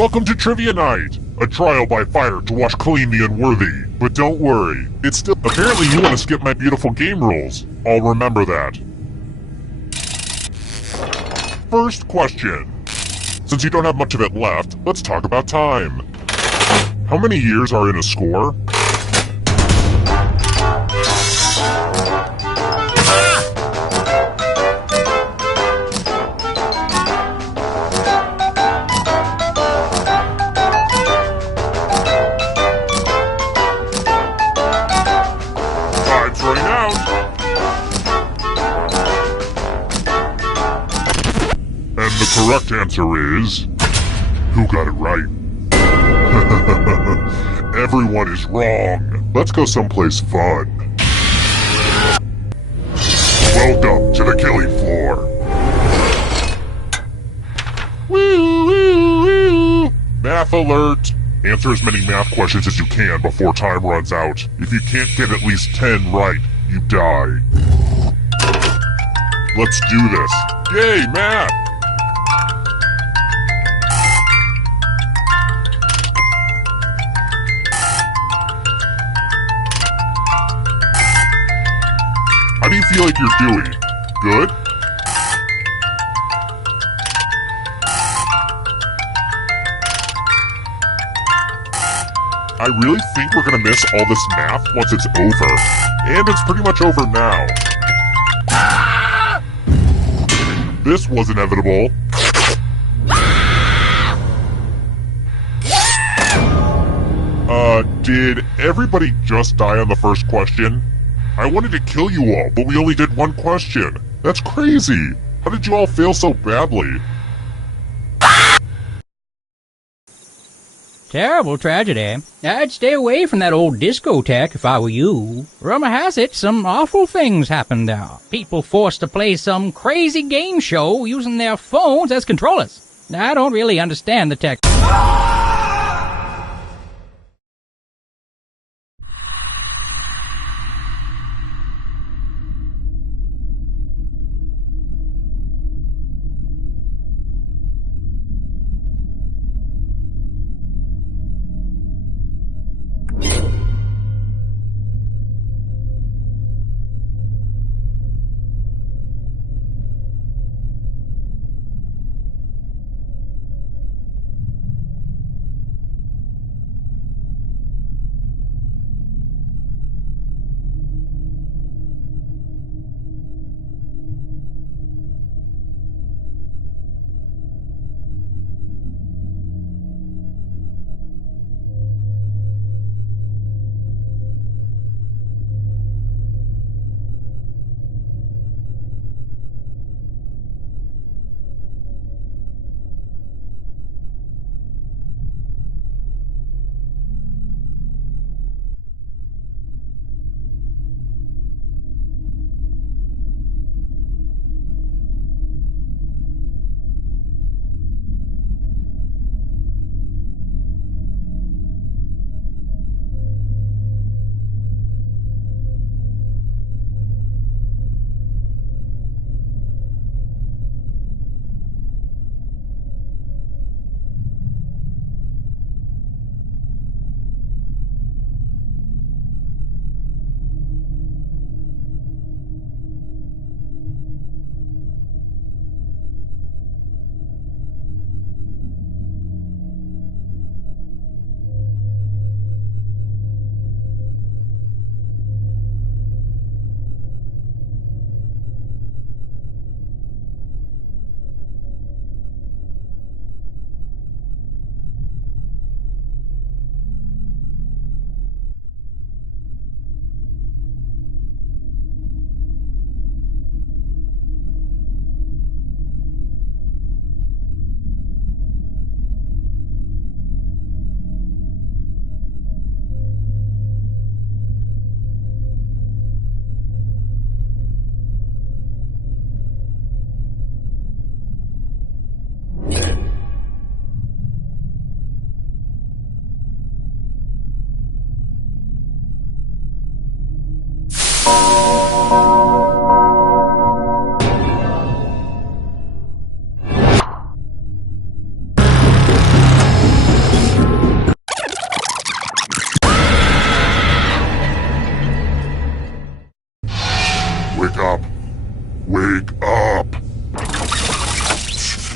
Welcome to Trivia Night, a trial by fire to wash clean the unworthy. But don't worry, it's still— apparently you want to skip my beautiful game rules. I'll remember that. First question. Since you don't have much of it left, let's talk about time. How many years are in a score? Time's running out. And the correct answer is— who got it right? Everyone is wrong. Let's go someplace fun. Welcome to the killing floor. Woo, woo, woo. Math alert. Answer as many math questions as you can before time runs out. If you can't get at least 10 right, you die. Let's do this. Yay, math! How do you feel like you're doing? Good? I really think we're gonna miss all this math once it's over. And it's pretty much over now. This was inevitable. Did everybody just die on the first question? I wanted to kill you all, but we only did one question. That's crazy. How did you all fail so badly? Terrible tragedy. I'd stay away from that old discotheque if I were you. Rumor has it some awful things happened there. People forced to play some crazy game show using their phones as controllers. I don't really understand the tech.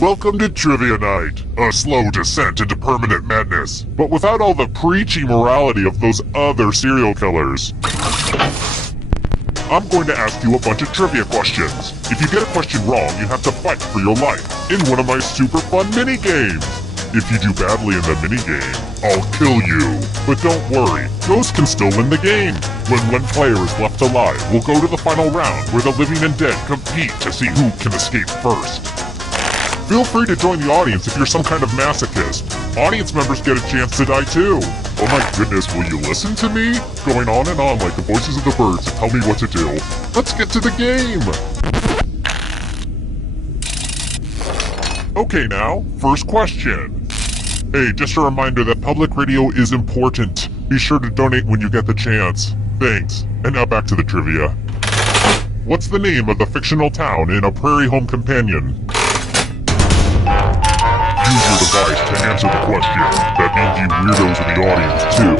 Welcome to Trivia Night, a slow descent into permanent madness, but without all the preachy morality of those other serial killers. I'm going to ask you a bunch of trivia questions. If you get a question wrong, you have to fight for your life in one of my super fun mini-games. If you do badly in the minigame, I'll kill you. But don't worry, Ghost can still win the game. When one player is left alive, we'll go to the final round where the living and dead compete to see who can escape first. Feel free to join the audience if you're some kind of masochist. Audience members get a chance to die too. Oh my goodness, will you listen to me? Going on and on like the voices of the birds to tell me what to do. Let's get to the game! Okay now, first question. Hey, just a reminder that public radio is important. Be sure to donate when you get the chance. Thanks. And now back to the trivia. What's the name of the fictional town in A Prairie Home Companion? Use your device to answer the question. That means you weirdos in the audience, too.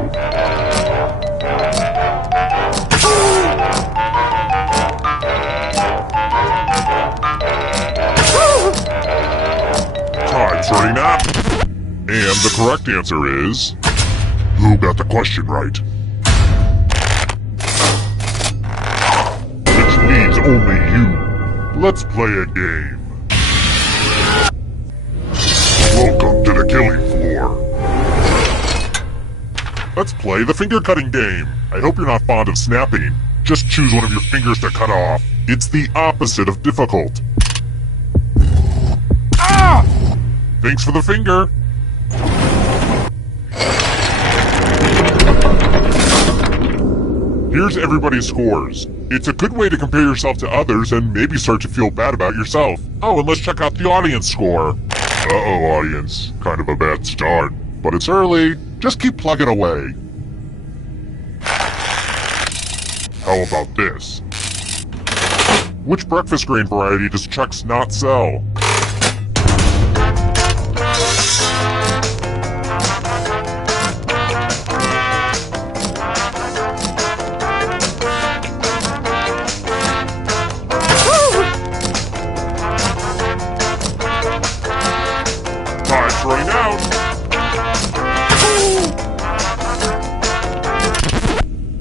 Time's running out. And the correct answer is... Who got the question right? Which means only you. Let's play a game. Welcome to the killing floor. Let's play the finger cutting game. I hope you're not fond of snapping. Just choose one of your fingers to cut off. It's the opposite of difficult. Ah! Thanks for the finger. Here's everybody's scores. It's a good way to compare yourself to others and maybe start to feel bad about yourself. Oh, and let's check out the audience score. Uh-oh, audience. Kind of a bad start. But it's early. Just keep plugging away. How about this? Which breakfast grain variety does Chex not sell? Time's running out.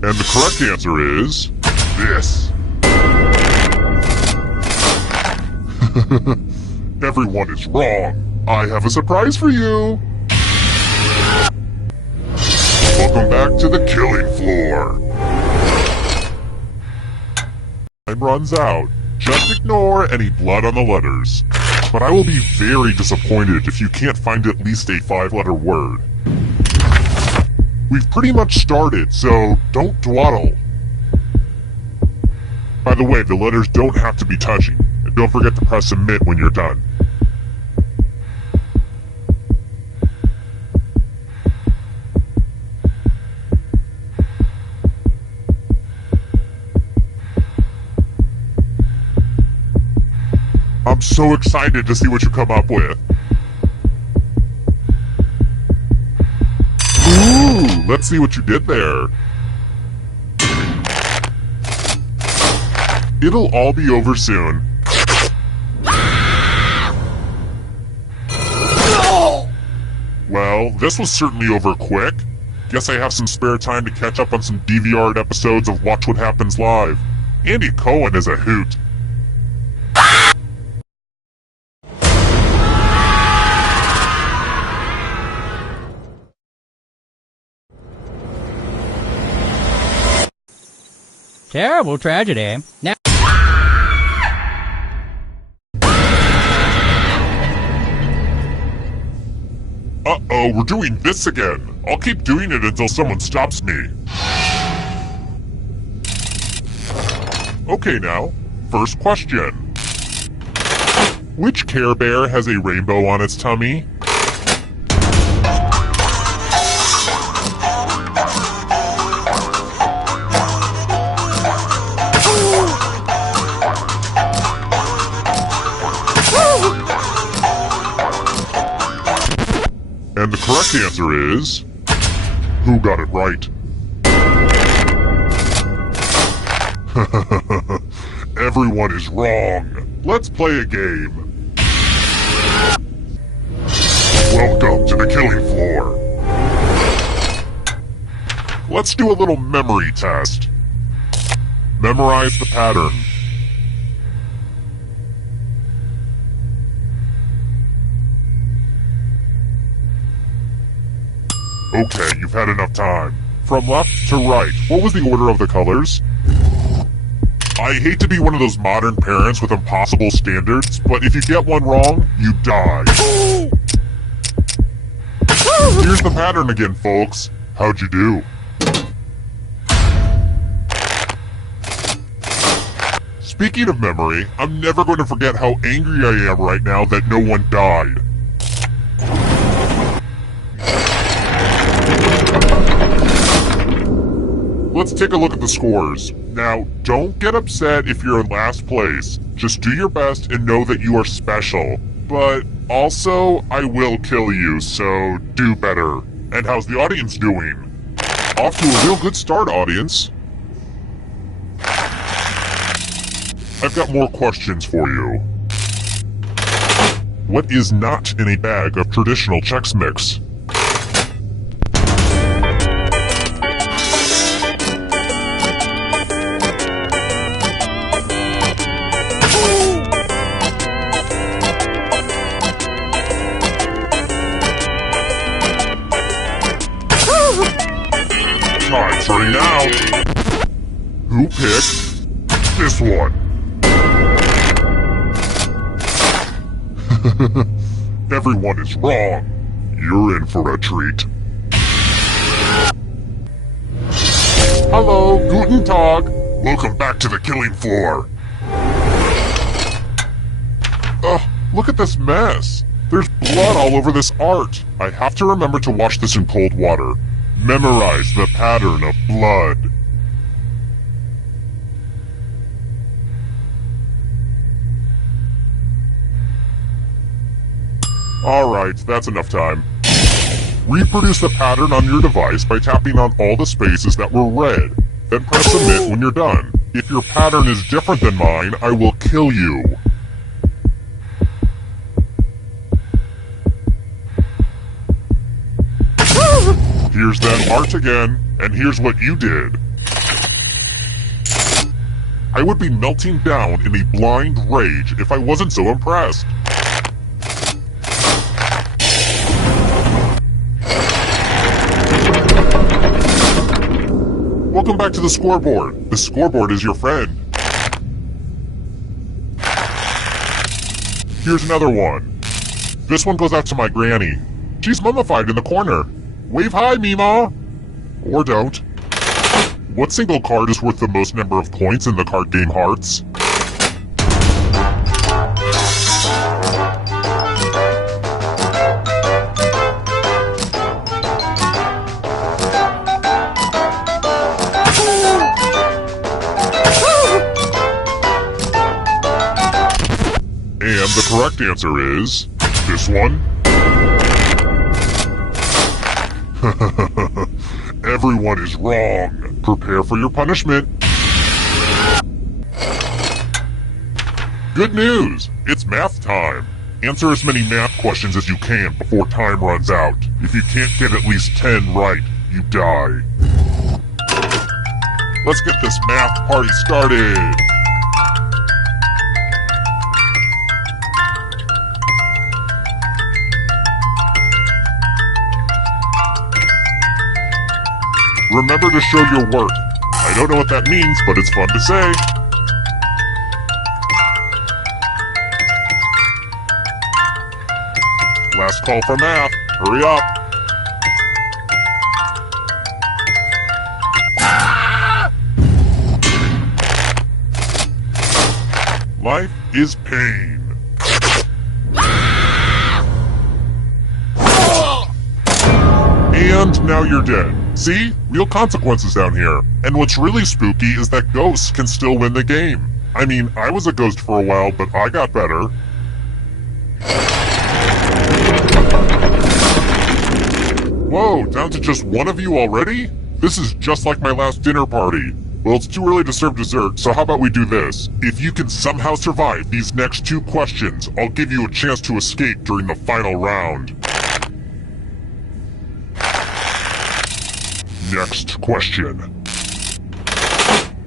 And the correct answer is... this. Everyone is wrong. I have a surprise for you. Welcome back to the killing floor. Time runs out. Just ignore any blood on the letters. But I will be very disappointed if you can't find at least a 5-letter word. We've pretty much started, so don't dawdle. By the way, the letters don't have to be touching. And don't forget to press submit when you're done. I'm so excited to see what you come up with. Ooh, let's see what you did there. It'll all be over soon. Well, this was certainly over quick. Guess I have some spare time to catch up on some DVR'd episodes of Watch What Happens Live. Andy Cohen is a hoot. Terrible tragedy. Now... Uh-oh, we're doing this again. I'll keep doing it until someone stops me. Okay now, first question. Which Care Bear has a rainbow on its tummy? And the correct answer is... who got it right? Everyone is wrong. Let's play a game. Welcome to the killing floor. Let's do a little memory test. Memorize the pattern. Okay, you've had enough time. From left to right, what was the order of the colors? I hate to be one of those modern parents with impossible standards, but if you get one wrong, you die. Here's the pattern again, folks. How'd you do? Speaking of memory, I'm never going to forget how angry I am right now that no one died. Let's take a look at the scores. Now, don't get upset if you're in last place. Just do your best and know that you are special. But also, I will kill you, so do better. And how's the audience doing? Off to a real good start, audience. I've got more questions for you. What is not in a bag of traditional Chex Mix? Time's running out. Who picked this one? Everyone is wrong. You're in for a treat. Hello, guten Tag. Welcome back to the killing floor. Look at this mess. There's blood all over this art. I have to remember to wash this in cold water. Memorize the pattern of blood. Alright, that's enough time. Reproduce the pattern on your device by tapping on all the spaces that were red. Then press submit when you're done. If your pattern is different than mine, I will kill you. Here's that art again, and here's what you did. I would be melting down in a blind rage if I wasn't so impressed. Welcome back to the scoreboard. The scoreboard is your friend. Here's another one. This one goes out to my granny. She's mummified in the corner. Wave hi, Mima! Or don't. What single card is worth the most number of points in the card game Hearts? And the correct answer is this one. Everyone is wrong. Prepare for your punishment. Good news! It's math time. Answer as many math questions as you can before time runs out. If you can't get at least 10 right, you die. Let's get this math party started. Remember to show your work. I don't know what that means, but it's fun to say. Last call for math. Hurry up. Life is pain. And now you're dead. See? Real consequences down here. And what's really spooky is that ghosts can still win the game. I mean, I was a ghost for a while, but I got better. Whoa, down to just one of you already? This is just like my last dinner party. Well, it's too early to serve dessert, so how about we do this? If you can somehow survive these next 2 questions, I'll give you a chance to escape during the final round. Next question.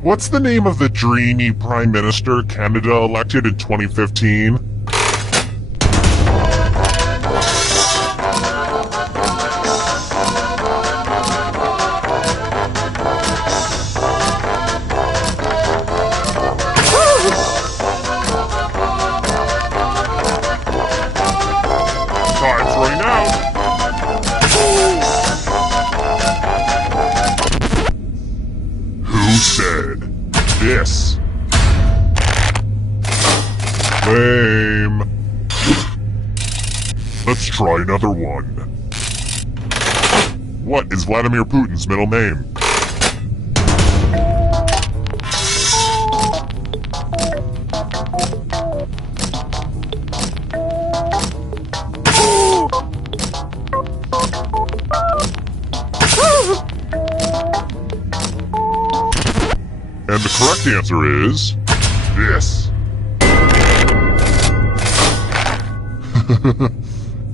What's the name of the dreamy Prime Minister Canada elected in 2015? Time's running out. Who said this? Lame. Let's try another one. What is Vladimir Putin's middle name? And the correct answer is this.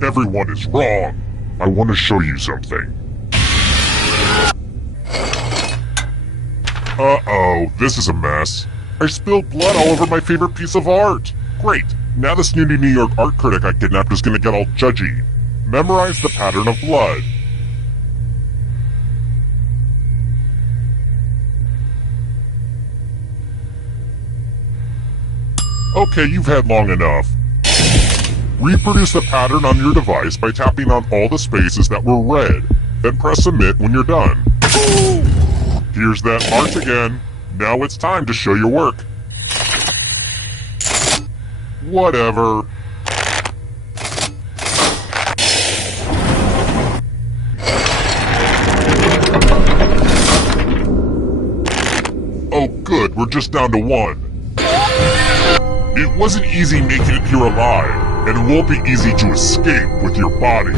Everyone is wrong. I want to show you something. Uh-oh, this is a mess. I spilled blood all over my favorite piece of art. Great, now the snooty New York art critic I kidnapped is gonna get all judgy. Memorize the pattern of blood. Okay, you've had long enough. Reproduce the pattern on your device by tapping on all the spaces that were red. Then press submit when you're done. Here's that art again. Now it's time to show your work. Whatever. Oh good, we're just down to one. It wasn't easy making it here alive, and it won't be easy to escape with your body.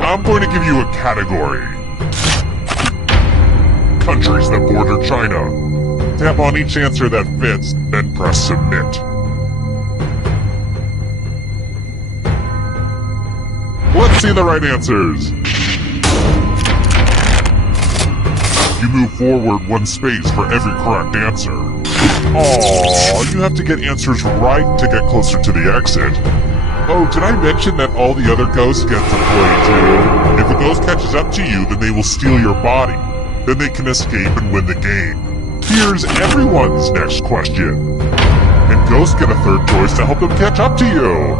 I'm going to give you a category. Countries that border China. Tap on each answer that fits, then press submit. Let's see the right answers. You move forward one space for every correct answer. Aww, you have to get answers right to get closer to the exit. Oh, did I mention that all the other ghosts get to play too? If a ghost catches up to you, then they will steal your body. Then they can escape and win the game. Here's everyone's next question. And ghosts get a third choice to help them catch up to you.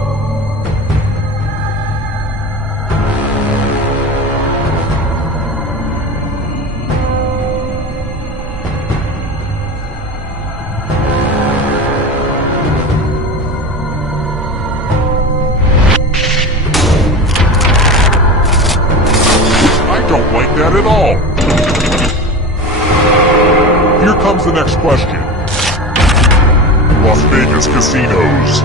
Don't like that at all. Here comes the next question. Las Vegas casinos.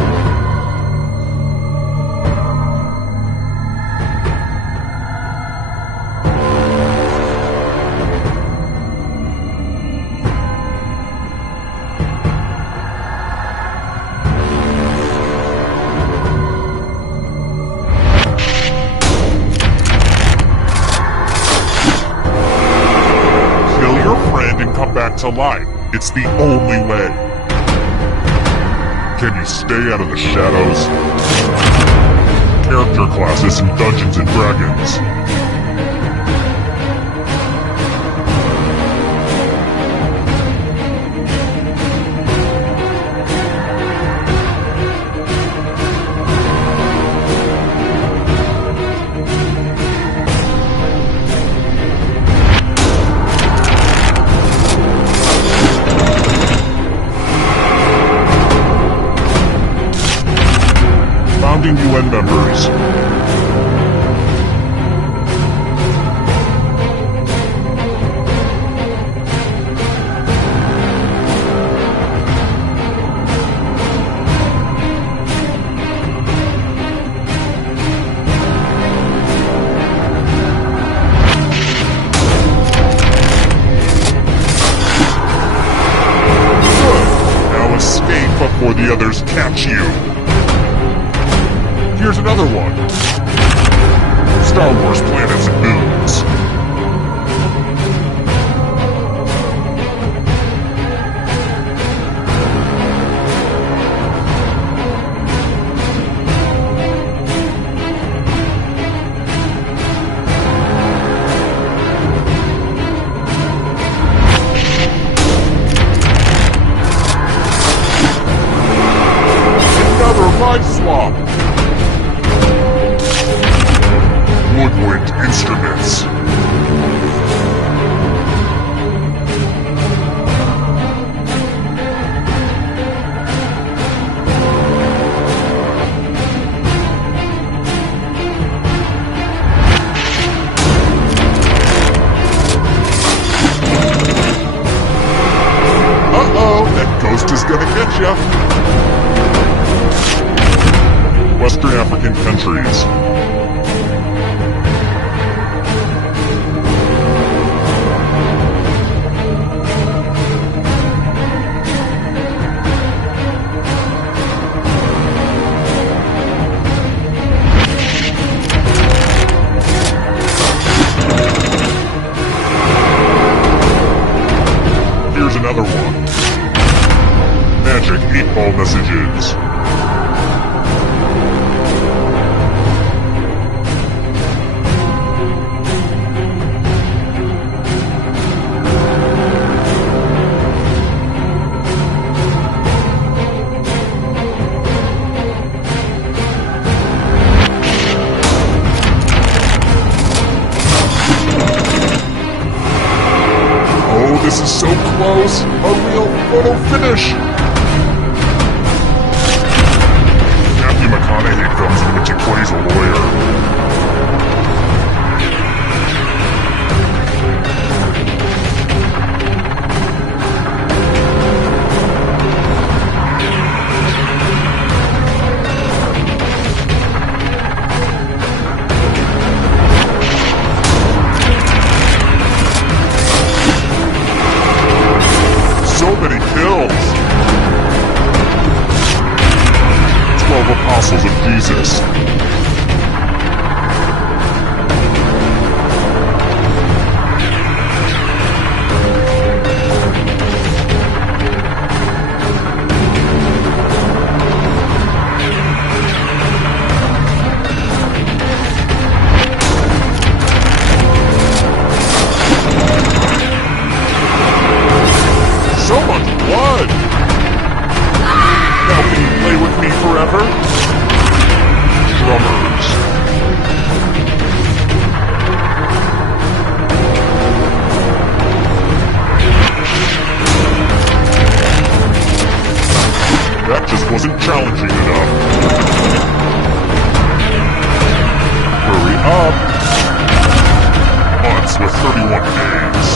And come back to life. It's the only way. Can you stay out of the shadows? Character classes in Dungeons and Dragons. Founding UN members. Now escape before the others catch you. Here's another one. Star Wars planets and moons. ancient instruments. Uh-oh, that ghost is gonna get ya. Western African countries. Here's another one. Magic 8-ball messages. Oh, this is so close! A real photo finish! Matthew McConaughey comes in which he plays a lawyer. So many kills! 12 apostles of Jesus. So much blood! Now can you play with me forever? Drummers. That just wasn't challenging enough. Hurry up! Months with 31 days.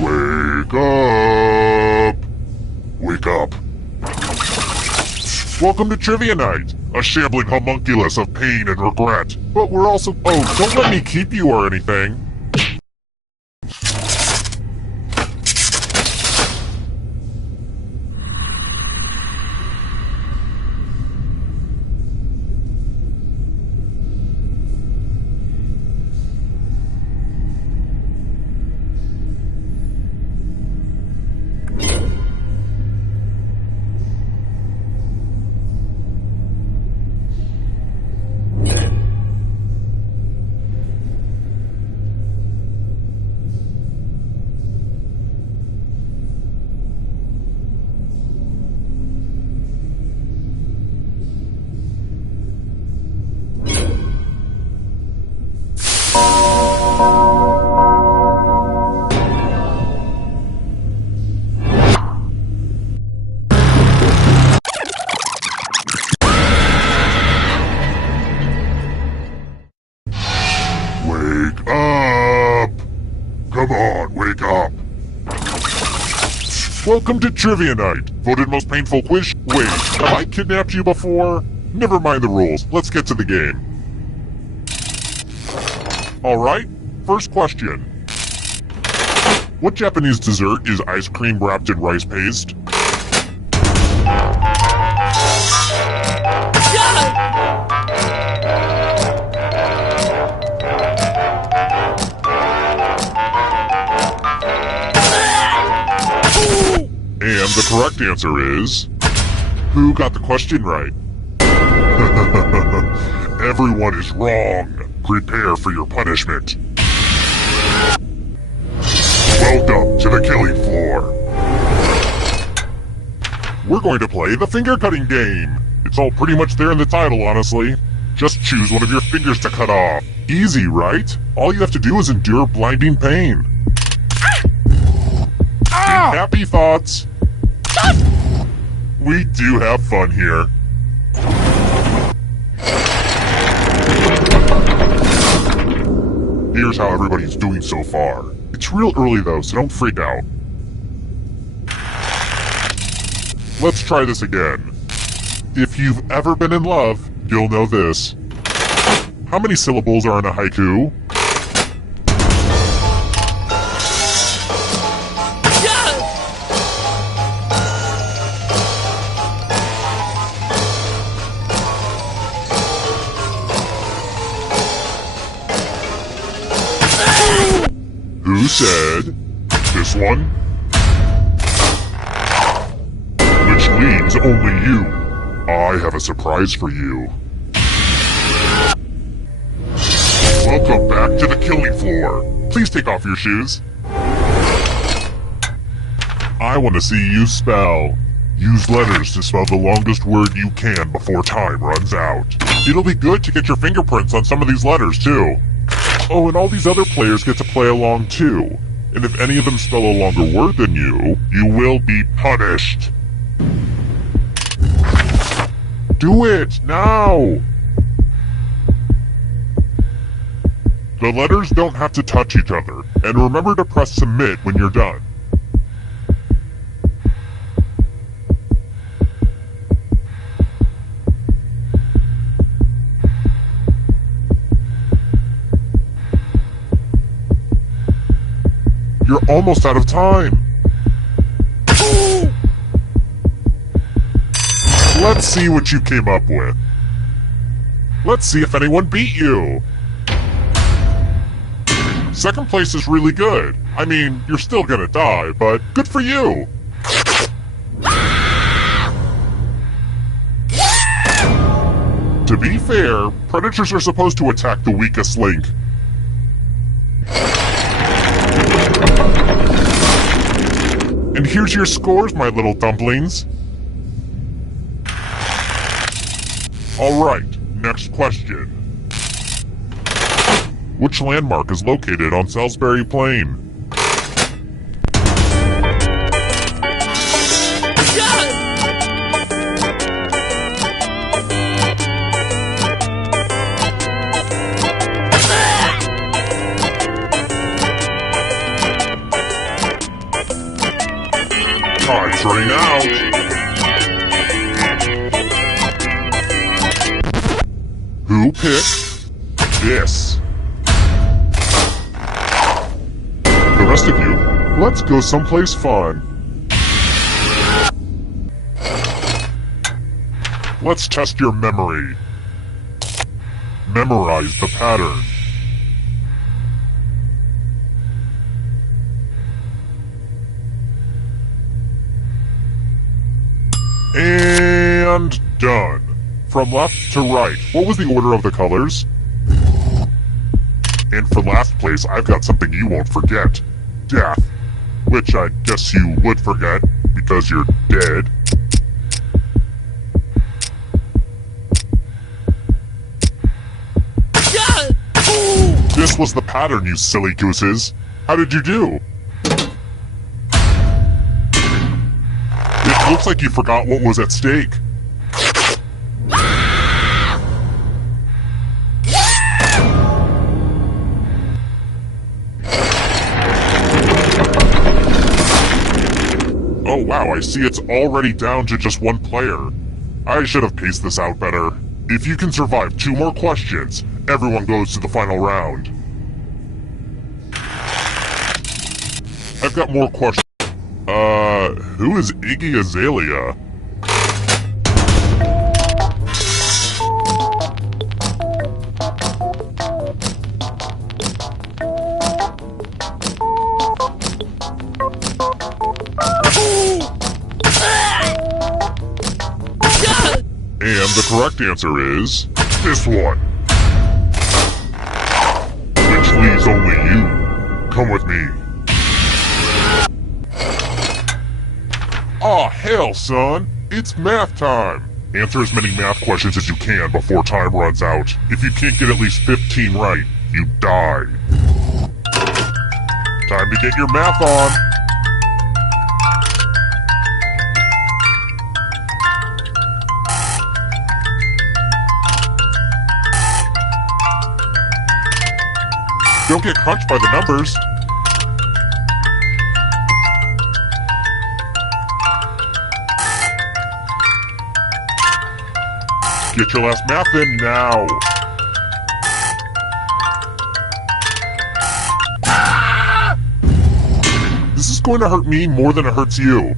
Wake up! Wake up. Welcome to Trivia Night, a shambling homunculus of pain and regret. But we're also— oh, don't let me keep you or anything. up! Come on, wake up! Welcome to Trivia Night! Voted most painful quiz. Wait, have I kidnapped you before? Never mind the rules. Let's get to the game. Alright, first question. What Japanese dessert is ice cream wrapped in rice paste? And the correct answer is... Who got the question right? Everyone is wrong. Prepare for your punishment. Welcome to the killing floor. We're going to play the finger cutting game. It's all pretty much there in the title, honestly. Just choose one of your fingers to cut off. Easy, right? All you have to do is endure blinding pain. Think happy thoughts. We do have fun here. Here's how everybody's doing so far. It's real early though, so don't freak out. Let's try this again. If you've ever been in love, you'll know this. How many syllables are in a haiku? Who said this one? Which leaves only you. I have a surprise for you. Welcome back to the killing floor. Please take off your shoes. I want to see you spell. Use letters to spell the longest word you can before time runs out. It'll be good to get your fingerprints on some of these letters too. Oh, and all these other players get to play along too. And if any of them spell a longer word than you, you will be punished. Do it, now! The letters don't have to touch each other, and remember to press submit when you're done. You're almost out of time. Let's see what you came up with. Let's see if anyone beat you. Second place is really good. I mean, you're still gonna die, but good for you. To be fair, predators are supposed to attack the weakest link. And here's your scores, my little dumplings. Alright, next question. Which landmark is located on Salisbury Plain? Time's running out. Who picked this? The rest of you, let's go someplace fun. Let's test your memory. Memorize the pattern. And done. From left to right, what was the order of the colors? And for last place, I've got something you won't forget. Death. Which I guess you would forget, because you're dead. This was the pattern, you silly gooses. How did you do? It looks like you forgot what was at stake. wow, I see it's already down to just one player. I should have paced this out better. If you can survive 2 more questions, everyone goes to the final round. I've got more questions. Who is Iggy Azalea? And the correct answer is this one. Which leaves only you. Come with me. Aw, hell, son. It's math time. Answer as many math questions as you can before time runs out. If you can't get at least 15 right, you die. Time to get your math on. Don't get crunched by the numbers. Get your last math in now. This is going to hurt me more than it hurts you.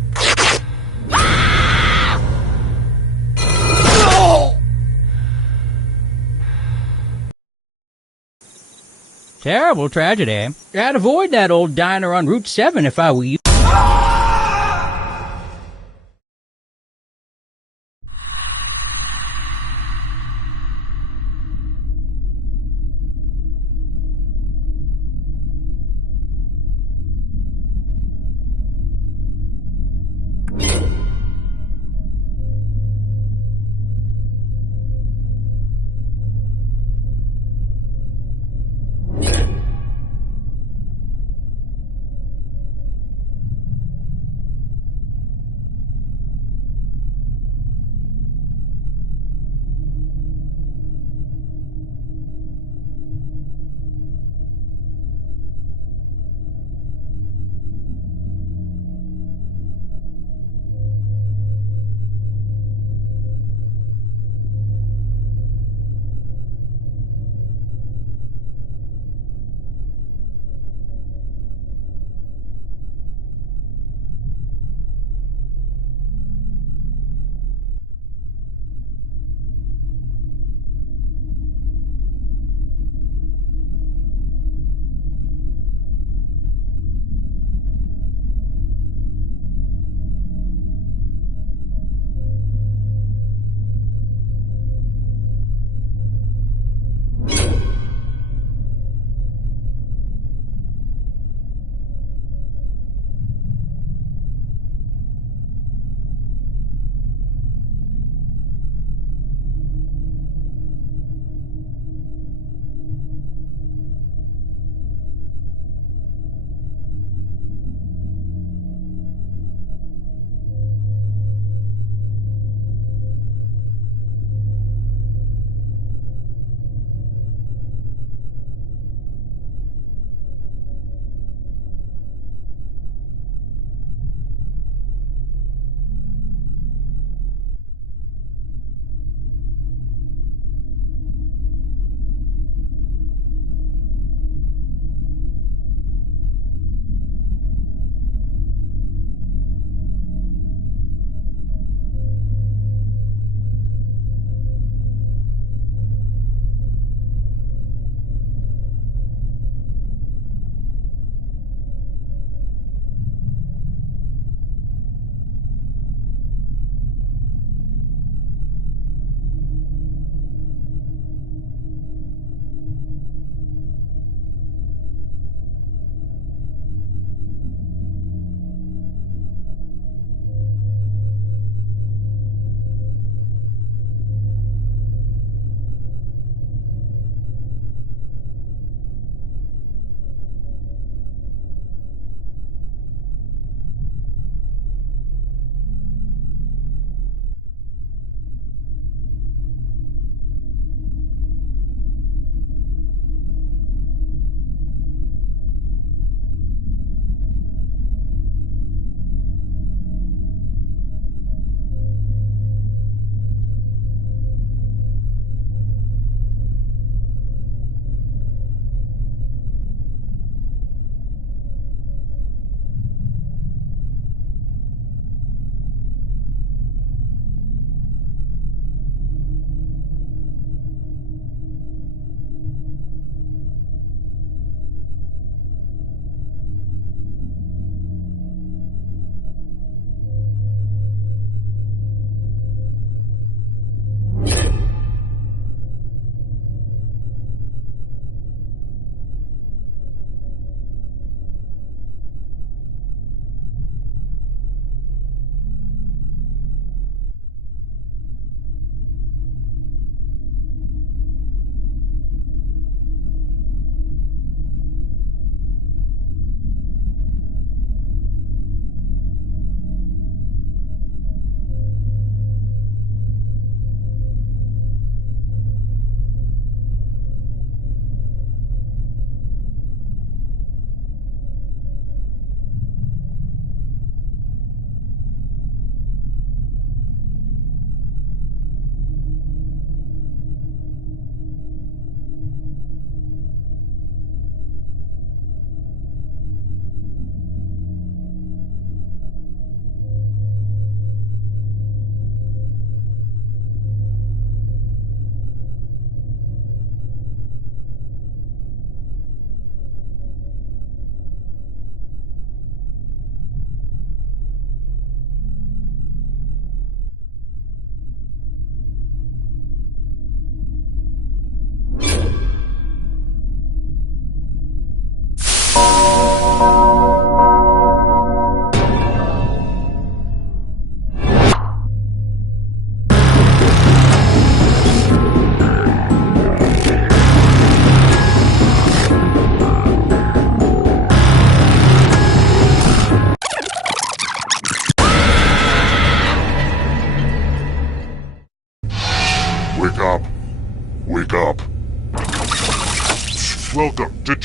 Terrible tragedy. I'd avoid that old diner on Route 7 if I were you.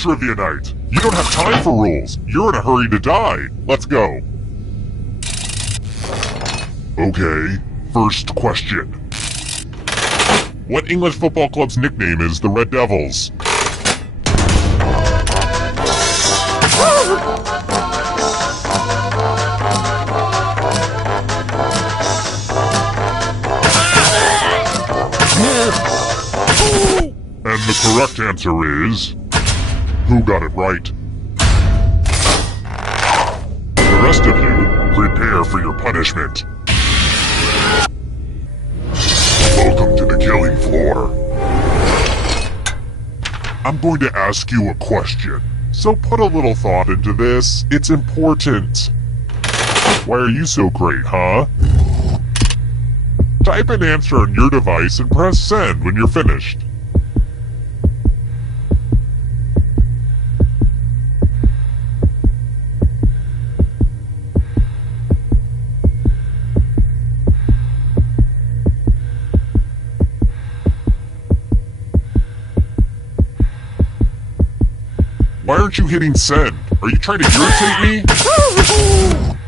trivia night. You don't have time for rules. You're in a hurry to die. Let's go. Okay, first question. What English football club's nickname is the Red Devils? And the correct answer is... Who got it right? The rest of you, prepare for your punishment. Welcome to the killing floor. I'm going to ask you a question, so put a little thought into this. It's important. Why are you so great, huh? Type an answer on your device and press send when you're finished. Why aren't you hitting send? Are you trying to irritate me?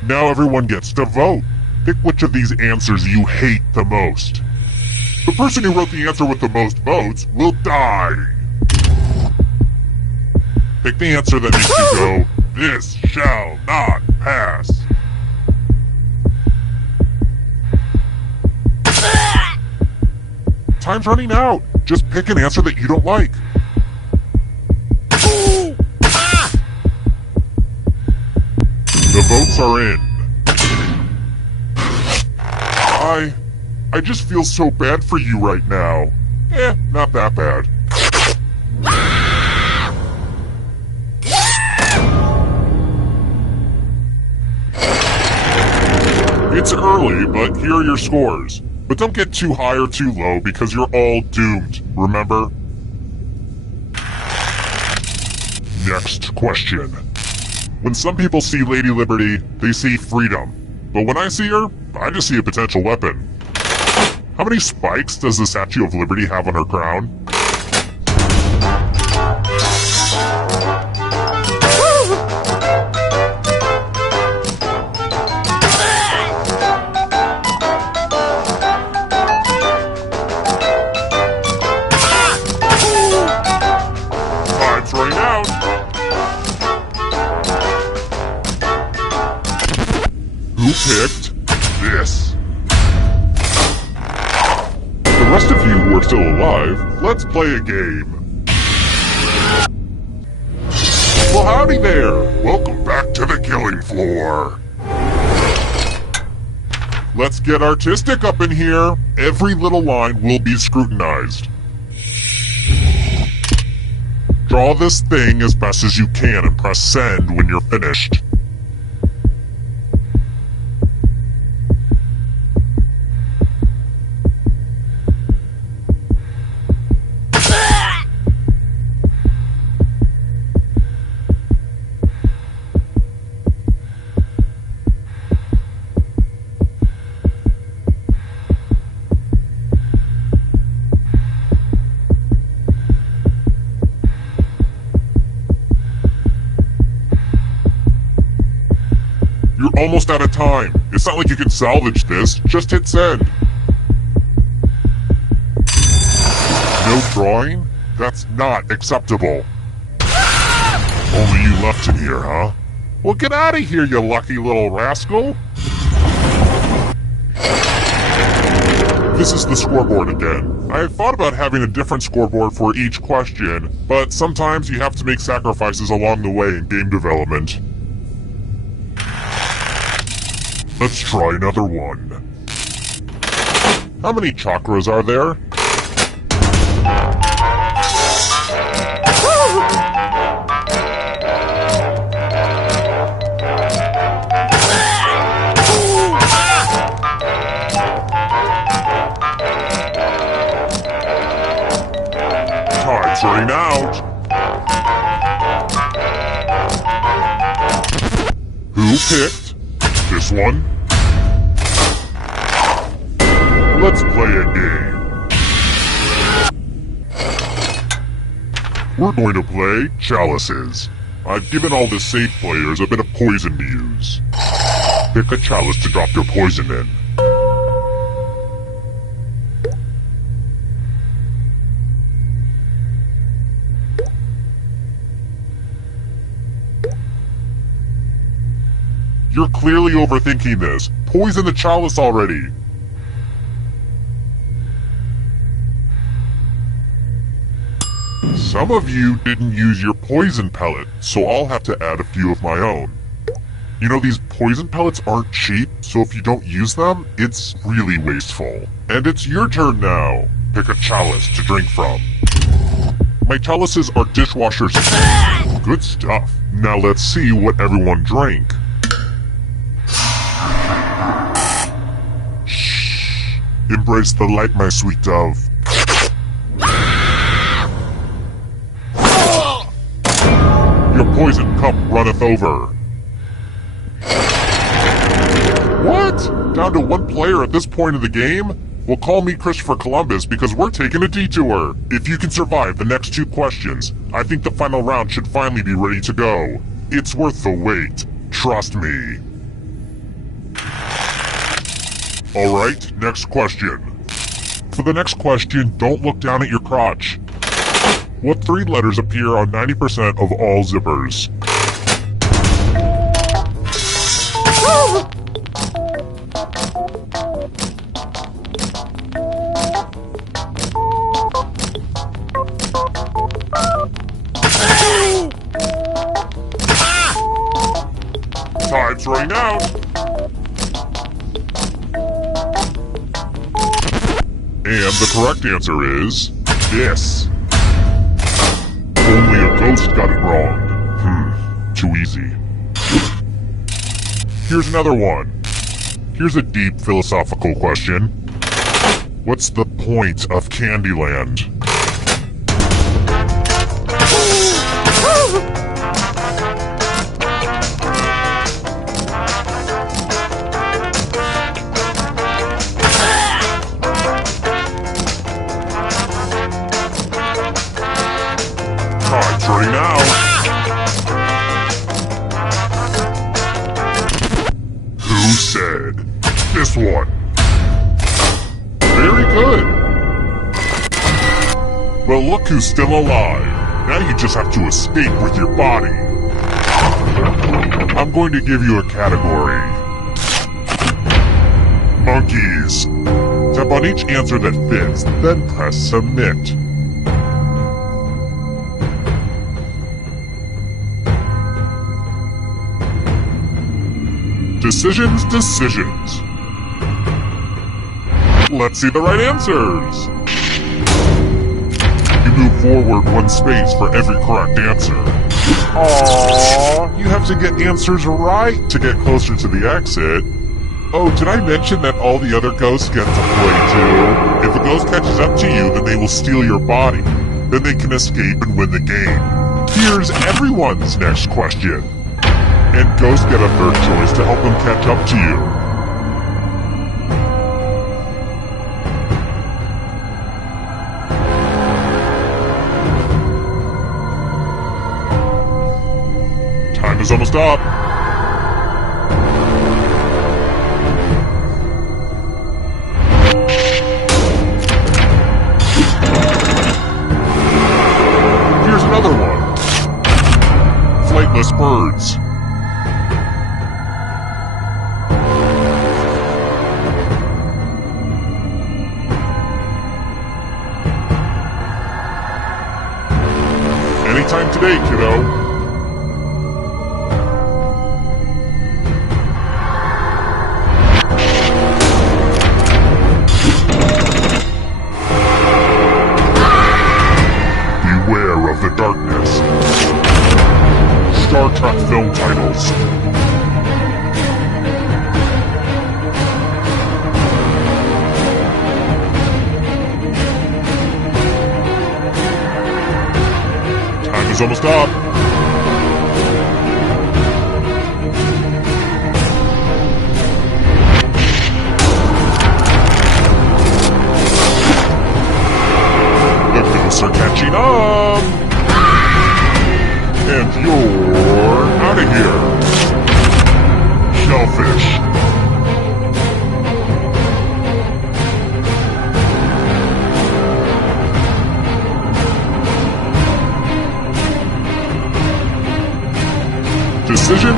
Now everyone gets to vote. Pick which of these answers you hate the most. The person who wrote the answer with the most votes will die. Pick the answer that makes you go, this shall not pass. Time's running out. Just pick an answer that you don't like. The votes are in. I just feel so bad for you right now. Not that bad. It's early, but here are your scores. But don't get too high or too low because you're all doomed, remember? Next question. When some people see Lady Liberty, they see freedom. But when I see her, I just see a potential weapon. How many spikes does the Statue of Liberty have on her crown? Time's running out. Who picked this? The rest of you who are still alive, let's play a game. Well, howdy there. Welcome back to the killing floor. Let's get artistic up in here. Every little line will be scrutinized. Draw this thing as best as you can and press send when you're finished. You're almost out of time. It's not like you can salvage this. Just hit send. No drawing? That's not acceptable. Only you left in here, huh? Well, get out of here, you lucky little rascal. This is the scoreboard again. I had thought about having a different scoreboard for each question, but sometimes you have to make sacrifices along the way in game development. Let's try another one. How many chakras are there? Time's running out. Who picked this one? Let's play a game. We're going to play chalices. I've given all the safe players a bit of poison to use. Pick a chalice to drop your poison in. You're clearly overthinking this. Poison the chalice already. Some of you didn't use your poison pellet, so I'll have to add a few of my own. You know, these poison pellets aren't cheap, so if you don't use them, it's really wasteful. And it's your turn now. Pick a chalice to drink from. My chalices are dishwashers. Good stuff. Now let's see what everyone drank. Shh. Embrace the light, my sweet dove. Your poison cup runneth over. What? Down to one player at this point of the game? Well, call me Christopher Columbus because we're taking a detour. If you can survive the next 2 questions, I think the final round should finally be ready to go. It's worth the wait. Trust me. Alright, next question. For the next question, don't look down at your crotch. What 3 letters appear on 90% of all zippers? Time's running out. And the correct answer is this. Only a ghost got it wrong. Too easy. Here's another one. Here's a deep philosophical question. What's the point of Candyland? Time's running out. Who said? This one. Very good. Well, look who's still alive. Now you just have to escape with your body. I'm going to give you a category. Monkeys. Tap on each answer that fits, then press submit. Decisions, decisions. Let's see the right answers. You move forward 1 space for every correct answer. Aww, you have to get answers right to get closer to the exit. Oh, did I mention that all the other ghosts get to play too? If a ghost catches up to you, then they will steal your body. Then they can escape and win the game. Here's everyone's next question. And ghosts get a 3rd choice to help them catch up to you. Time is almost up. Here's another one. Flightless birds. Anytime today, kiddo. Beware of the darkness. Star Trek film titles. Is almost up. The ghosts are catching up. Decision.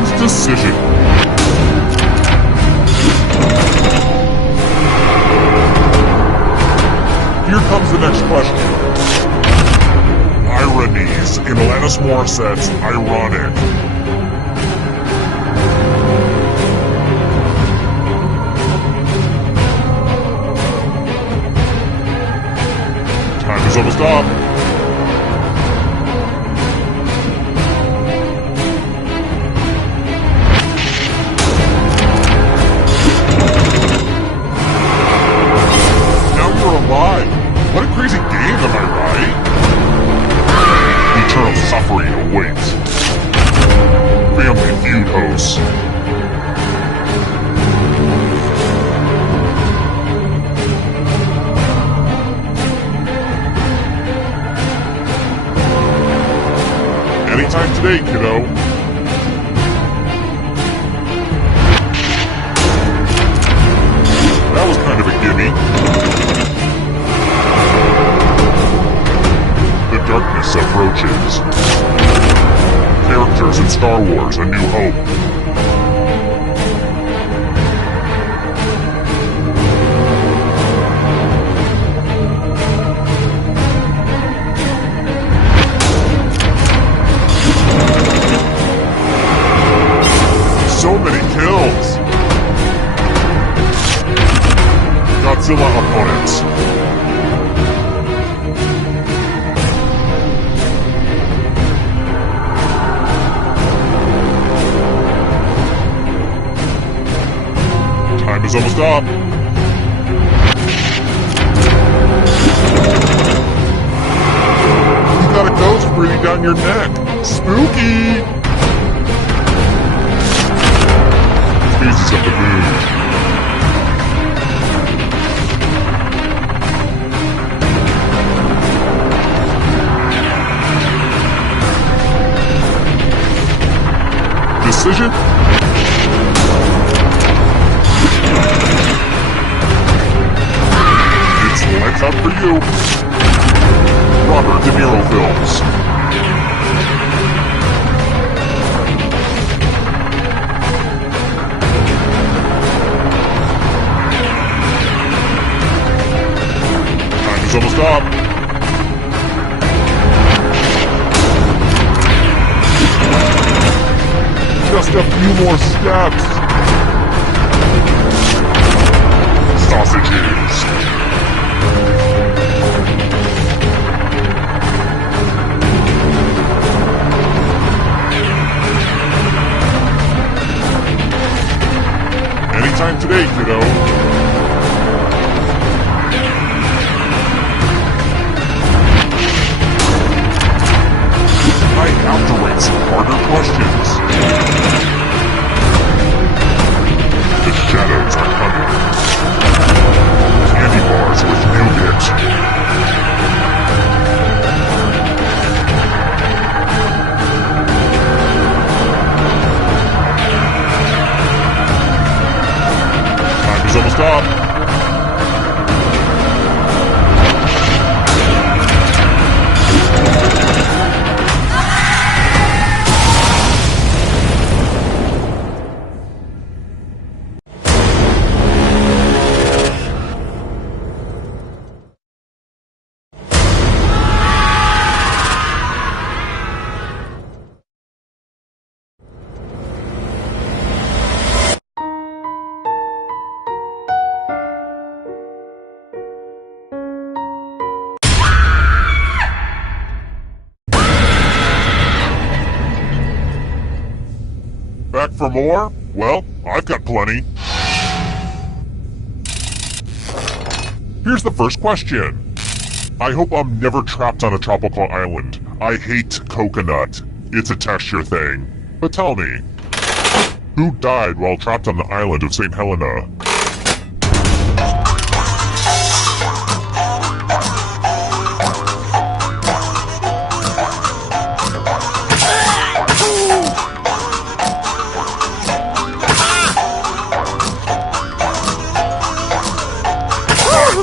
Here comes the next question. Ironies in Alanis Morissette's Ironic. Time is almost up. What a crazy game, am I right? Eternal suffering awaits. Family Feud hosts. Anytime today, kiddo. That was kind of a gimme. Darkness approaches. Characters in Star Wars: A New Hope. So many kills. Godzilla opponents. Time is almost up. You got a ghost breathing down your neck. Spooky! Phases of the moon. Decision? Lights out for you. Robert De Niro Films. Time is almost up. Just a few more steps. Sausages. Anytime today, kiddo. I have to write some harder questions. The shadows are coming. Candy bars with nougat. Almost up. Back for more? Well, I've got plenty. Here's the first question. I hope I'm never trapped on a tropical island. I hate coconut. It's a texture thing. But tell me, who died while trapped on the island of St. Helena?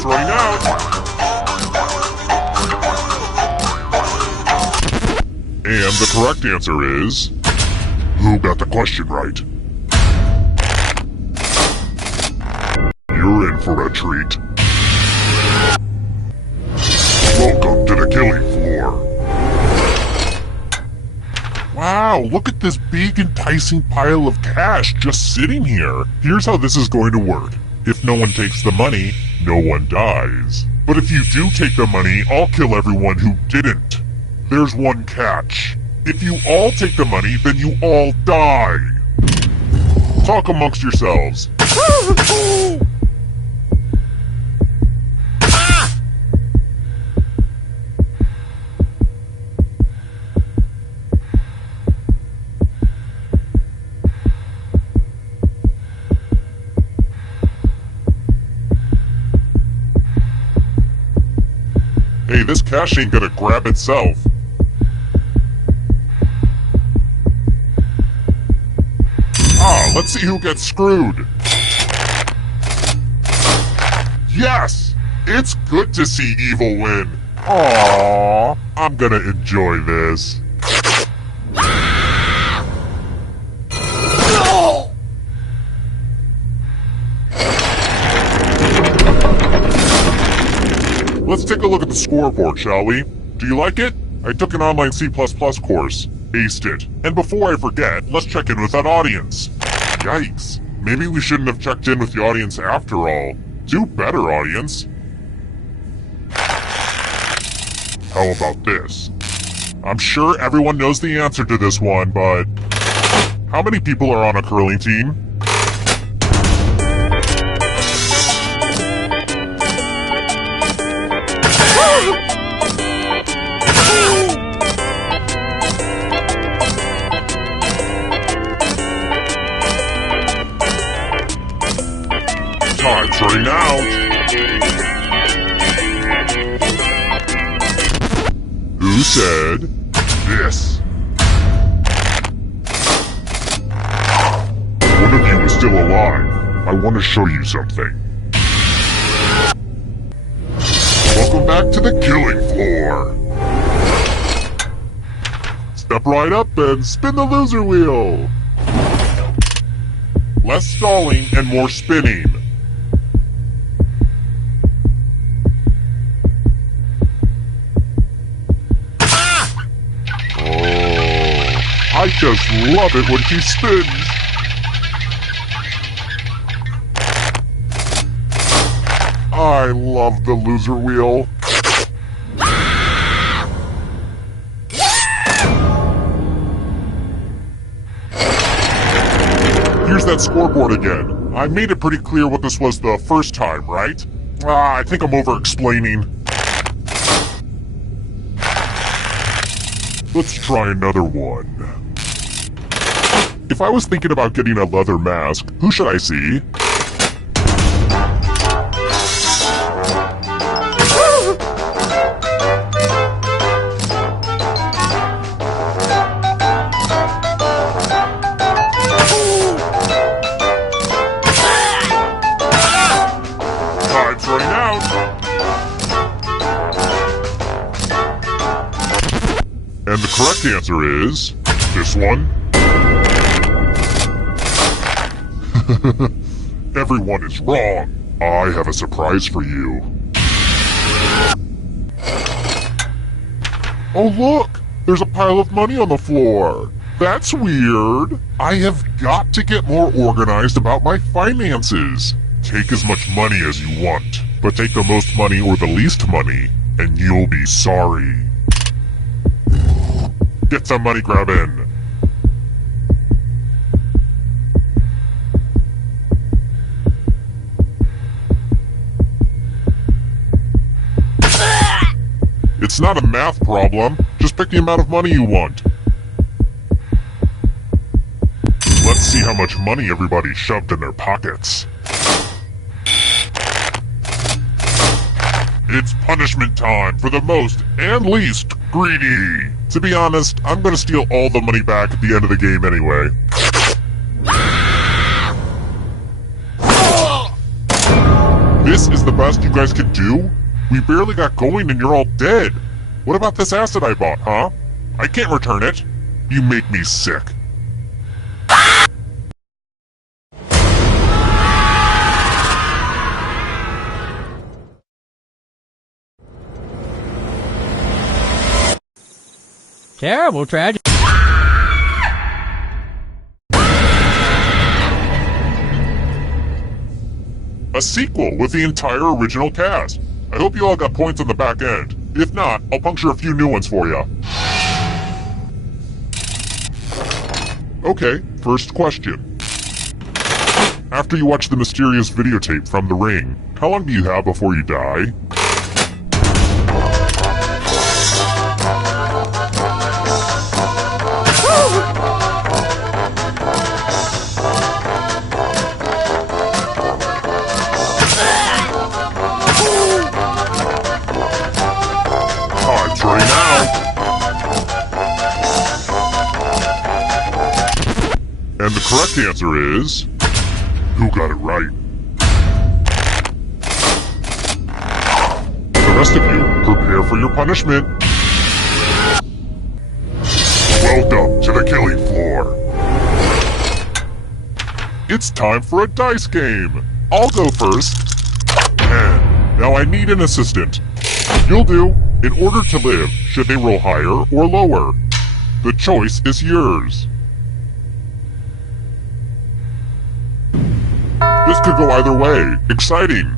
Running out. And the correct answer is Who got the question right? You're in for a treat. Welcome to the killing floor. Wow, look at this big enticing pile of cash just sitting here. Here's how this is going to work. If no one takes the money, no one dies. But if you do take the money, I'll kill everyone who didn't. There's one catch. If you all take the money, then you all die. Talk amongst yourselves. Hey, this cash ain't gonna grab itself. Let's see who gets screwed. Yes! It's good to see evil win. Aww, I'm gonna enjoy this. Let's take a look at the scoreboard, shall we? Do you like it? I took an online C++ course. Aced it. And before I forget, let's check in with that audience. Yikes. Maybe we shouldn't have checked in with the audience after all. Do better, audience. How about this? I'm sure everyone knows the answer to this one, but... how many people are on a curling team? Time's running out. Who said this? One of you is still alive. I want to show you something. Welcome back to the killing floor. Step right up and spin the loser wheel. Less stalling and more spinning. I just love it when she spins. I love the loser wheel. Here's that scoreboard again. I made it pretty clear what this was the first time, right? I think I'm over-explaining. Let's try another one. If I was thinking about getting a leather mask, who should I see? Time's running out. And the correct answer is this one. Everyone is wrong. I have a surprise for you. Oh look! There's a pile of money on the floor. That's weird. I have got to get more organized about my finances. Take as much money as you want, but take the most money or the least money, and you'll be sorry. Get some money grabbing. It's not a math problem. Just pick the amount of money you want. Let's see how much money everybody shoved in their pockets. It's punishment time for the most and least greedy. To be honest, I'm gonna steal all the money back at the end of the game anyway. This is the best you guys can do? We barely got going and you're all dead. What about this acid I bought, huh? I can't return it. You make me sick. Terrible tragedy. A sequel with the entire original cast. I hope you all got points on the back end. If not, I'll puncture a few new ones for you. Okay, first question. After you watch the mysterious videotape from The Ring, how long do you have before you die? Time's running out! And the correct answer is... who got it right? The rest of you, prepare for your punishment. Welcome to the killing floor. It's time for a dice game. I'll go first. And now I need an assistant. You'll do. In order to live, should they roll higher or lower? The choice is yours. This could go either way. Exciting.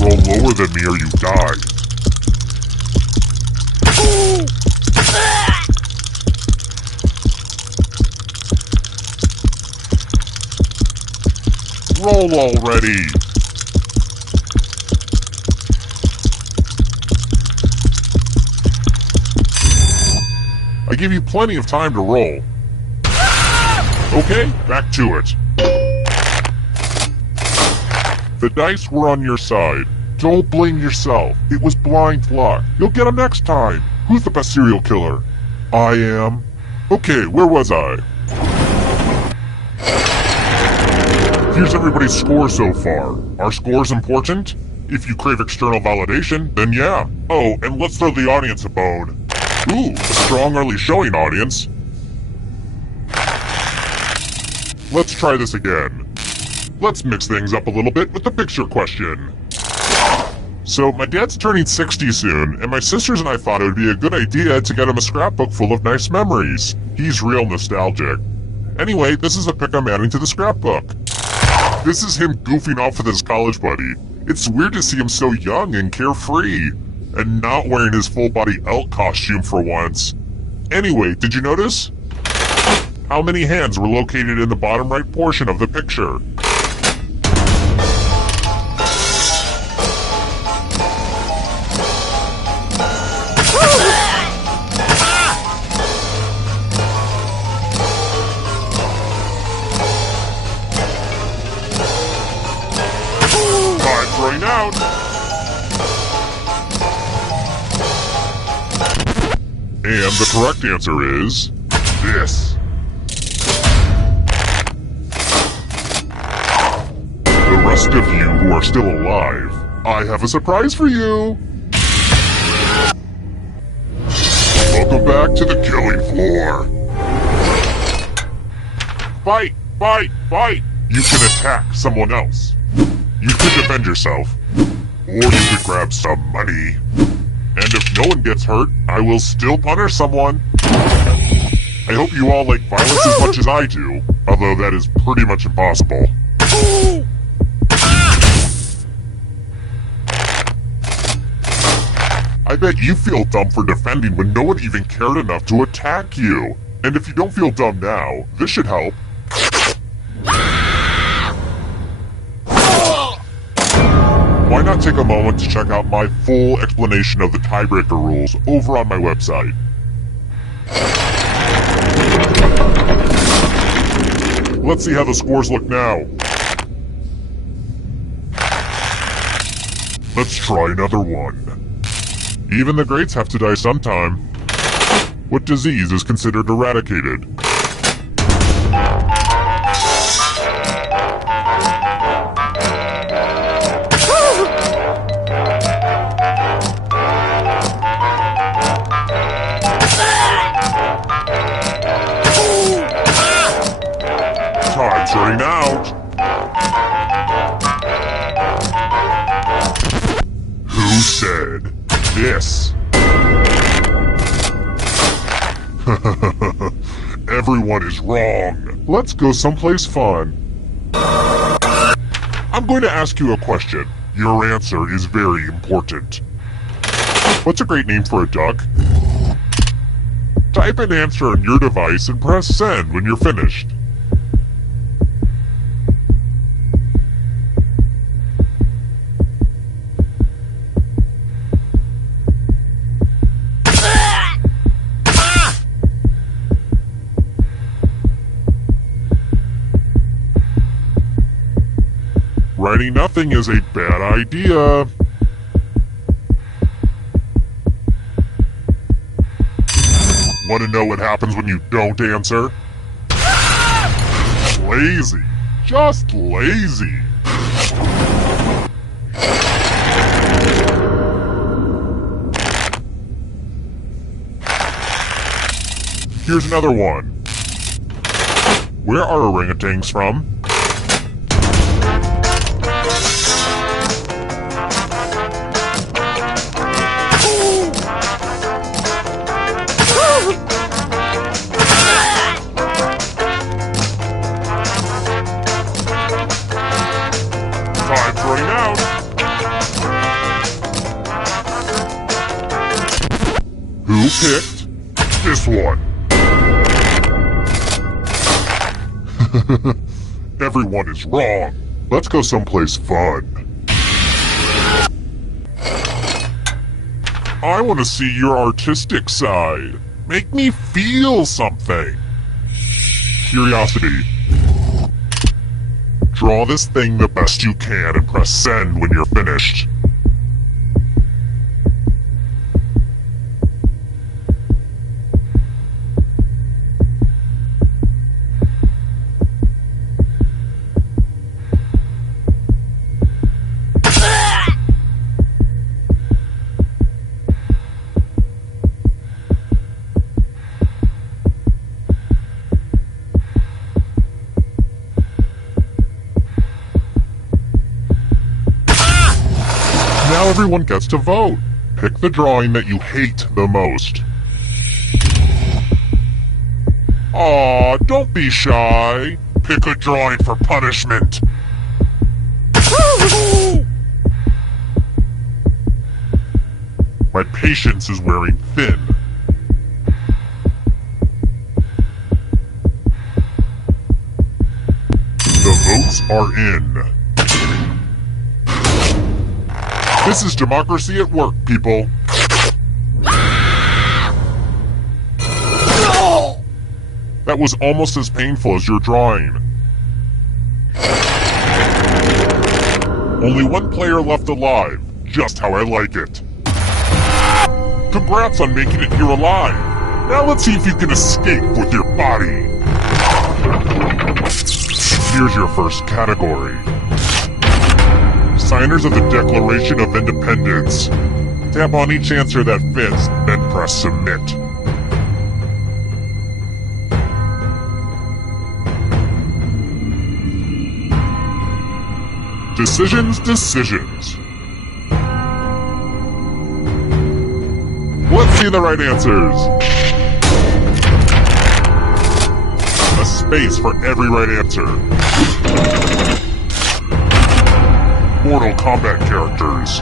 Roll lower than me or you die. Roll already. I give you plenty of time to roll. Okay, back to it. The dice were on your side. Don't blame yourself. It was blind luck. You'll get them next time. Who's the best serial killer? I am. Okay, where was I? Here's everybody's score so far. Are scores important? If you crave external validation, then yeah. Oh, and let's throw the audience a bone. Ooh, a strong early showing, audience. Let's try this again. Let's mix things up a little bit with the picture question. So, my dad's turning 60 soon, and my sisters and I thought it would be a good idea to get him a scrapbook full of nice memories. He's real nostalgic. Anyway, this is a pic I'm adding to the scrapbook. This is him goofing off with his college buddy. It's weird to see him so young and carefree, and not wearing his full-body elk costume for once. Anyway, did you notice? How many hands were located in the bottom right portion of the picture? Time's running out. And the correct answer is this. The rest of you who are still alive, I have a surprise for you. Welcome back to the killing floor. Fight, fight, fight. You can attack someone else. You could defend yourself, or you could grab some money. And if no one gets hurt, I will still punish someone. I hope you all like violence as much as I do, although that is pretty much impossible. I bet you feel dumb for defending when no one even cared enough to attack you. And if you don't feel dumb now, this should help. Why not take a moment to check out my full explanation of the tiebreaker rules over on my website. Let's see how the scores look now. Let's try another one. Even the greats have to die sometime. What disease is considered eradicated? Time's running out. Who said this? Everyone is wrong. Let's go someplace fun. I'm going to ask you a question. Your answer is very important. What's a great name for a duck? Type an answer on your device and press send when you're finished. Writing nothing is a bad idea. Want to know what happens when you don't answer? Lazy. Just lazy. Here's another one. Where are orangutans from? Time's running out. Who picked this one? Everyone is wrong. Let's go someplace fun. I want to see your artistic side. Make me feel something. Curiosity. Draw this thing the best you can and press send when you're finished. Now everyone gets to vote. Pick the drawing that you hate the most. Aw, don't be shy. Pick a drawing for punishment. My patience is wearing thin. The votes are in. This is democracy at work, people. That was almost as painful as your drawing. Only one player left alive, just how I like it. Congrats on making it here alive. Now let's see if you can escape with your body. Here's your first category. Signers of the Declaration of Independence. Tap on each answer that fits, then press submit. Decisions. Let's see the right answers. A space for every right answer. Mortal Kombat characters.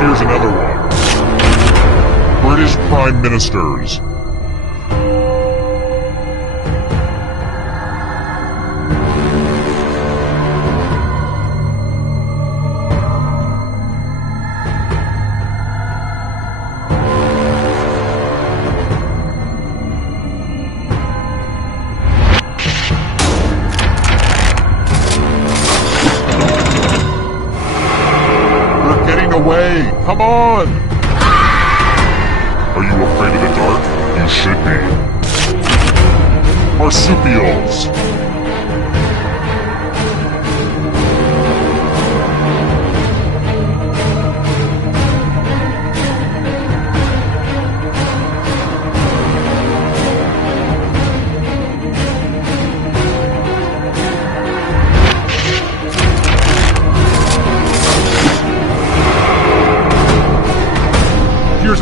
Here's another one. British Prime Ministers. Away! Come on! Are you afraid of the dark? You should be. Marsupials!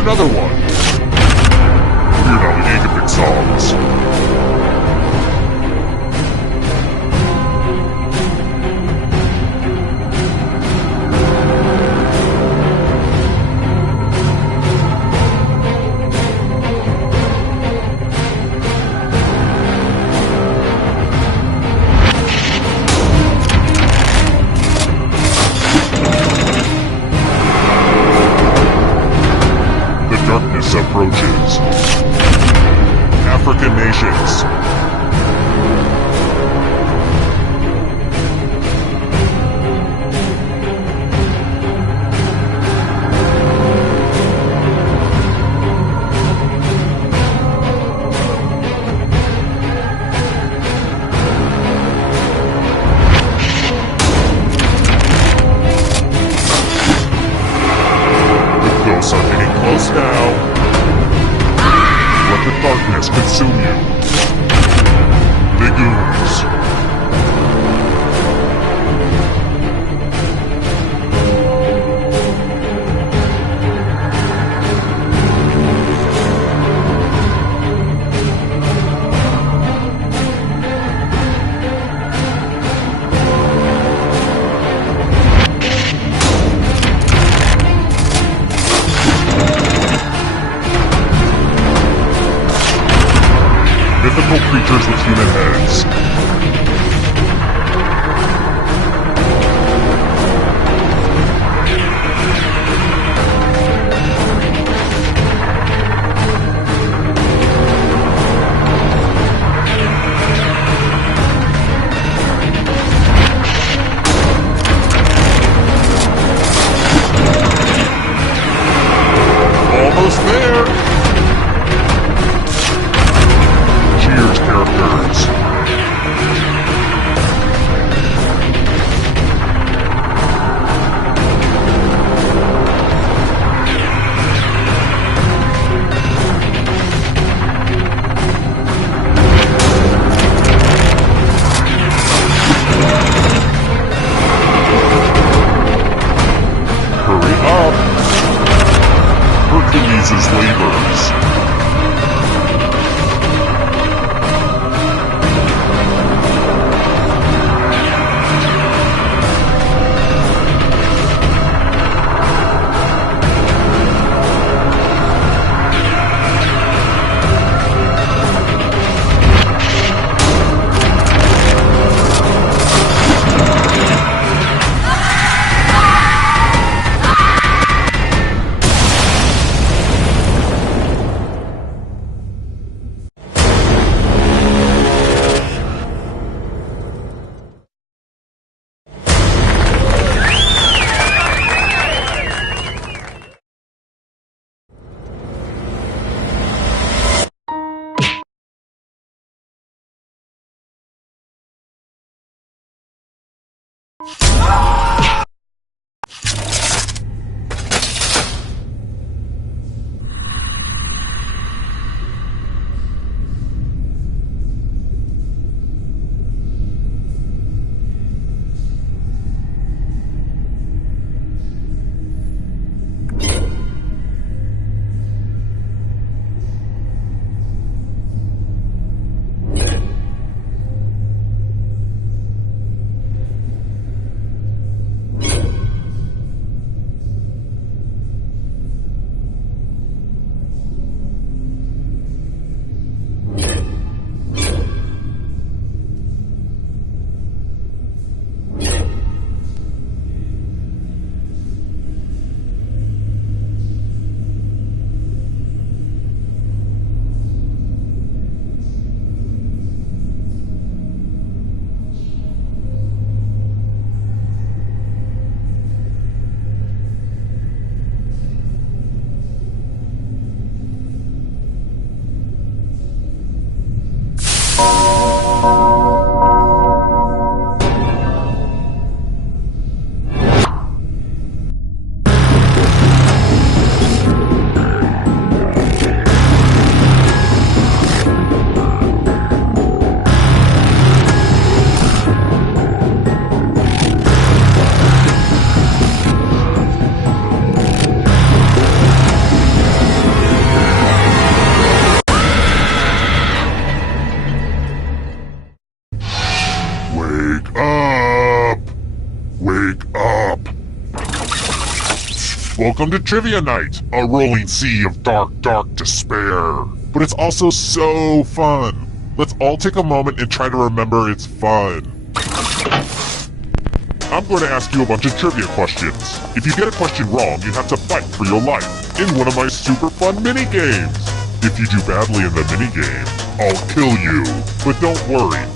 another one. Weird Allegoric songs. Darkness approaches. African nations. The ghosts are getting close now. Let the darkness consume you. Legumes. Mythical creatures with human heads. Almost there! Cheers, characters. Hurry up! Hercules' labors. Welcome to Trivia Night, a rolling sea of dark despair. But it's also so fun. Let's all take a moment and try to remember it's fun. I'm going to ask you a bunch of trivia questions. If you get a question wrong, you have to fight for your life in one of my super fun mini-games. If you do badly in the mini-game, I'll kill you. But don't worry.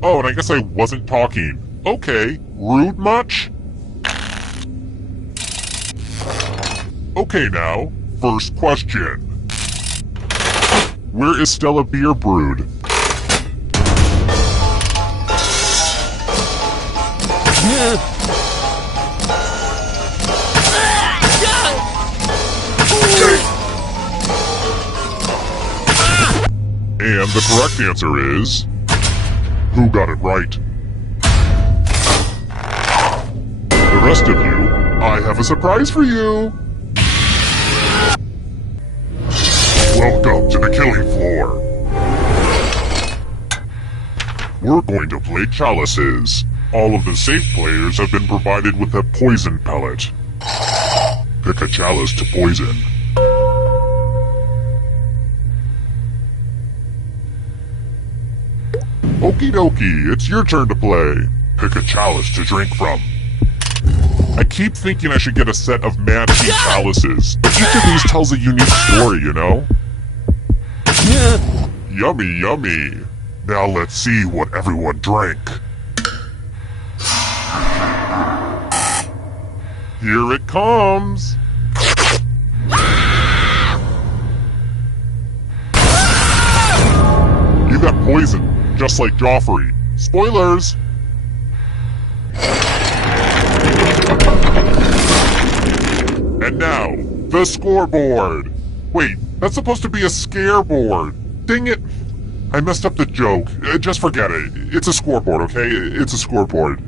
Oh, and I guess I wasn't talking. Okay, rude much? Okay now, first question. Where is Stella beer brewed? And the correct answer is... Who got it right? The rest of you, I have a surprise for you! Welcome to the killing floor. We're going to play chalices. All of the safe players have been provided with a poison pellet. Pick a chalice to poison. Okie dokie, it's your turn to play. Pick a chalice to drink from. I keep thinking I should get a set of matching chalices, but each of these tells a unique story, you know? Yummy, yummy. Now let's see what everyone drank. Here it comes. You got poison, just like Joffrey. Spoilers! And now, the scoreboard. Wait, that's supposed to be a scareboard. Dang it. I messed up the joke. Just forget it. It's a scoreboard, okay? It's a scoreboard.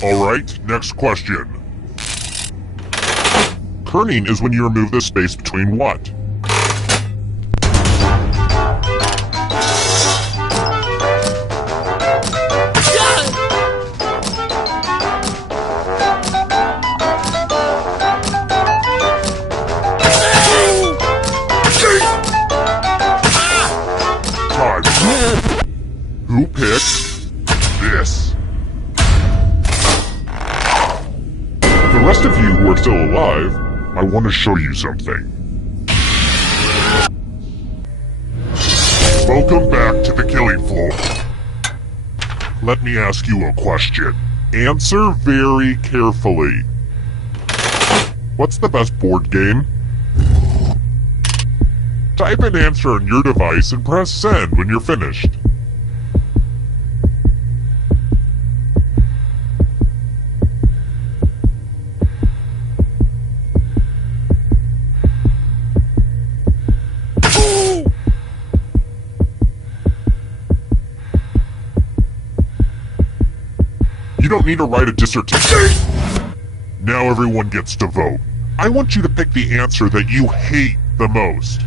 Alright, next question. Kerning is when you remove the space between what? Who picked this? The rest of you who are still alive, I want to show you something. Welcome back to the killing floor. Let me ask you a question. Answer very carefully. What's the best board game? Type an answer on your device and press send when you're finished. You don't need to write a dissertation. Now everyone gets to vote. I want you to pick the answer that you hate the most.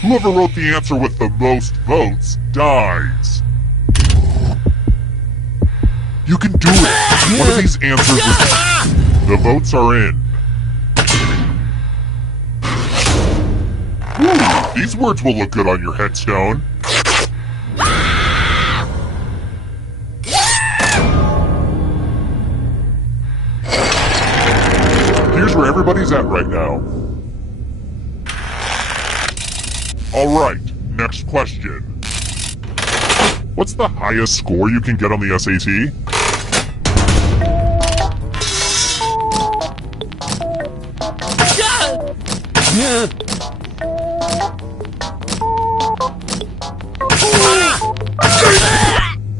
Whoever wrote the answer with the most votes dies. You can do it. One of these answers was... The votes are in. Ooh, these words will look good on your headstone. Here's where everybody's at right now. Alright, next question. What's the highest score you can get on the SAT?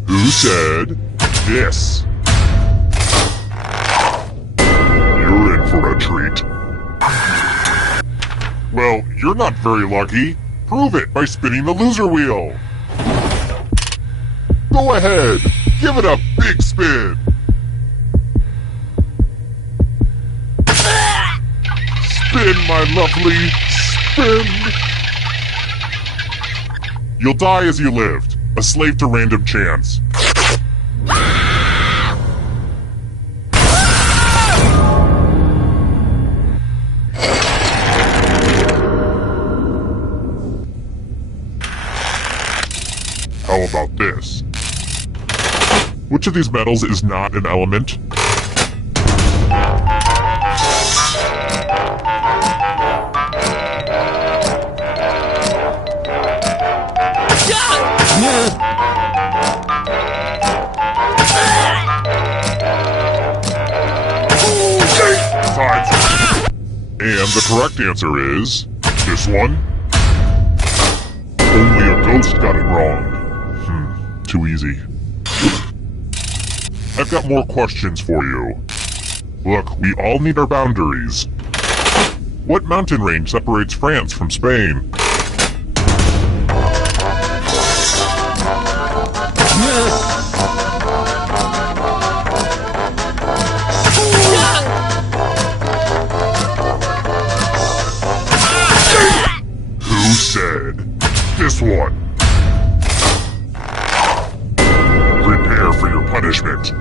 Who said this? You're in for a treat. Well, you're not very lucky. Prove it by spinning the loser wheel. Go ahead, give it a big spin. Spin, my lovely, spin. You'll die as you lived, a slave to random chance. this. Which of these metals is not an element? And the correct answer is this one. Only a ghost got it wrong. Too easy. I've got more questions for you. Look, we all need our boundaries. What mountain range separates France from Spain? Who said this one? Prepare for your punishment.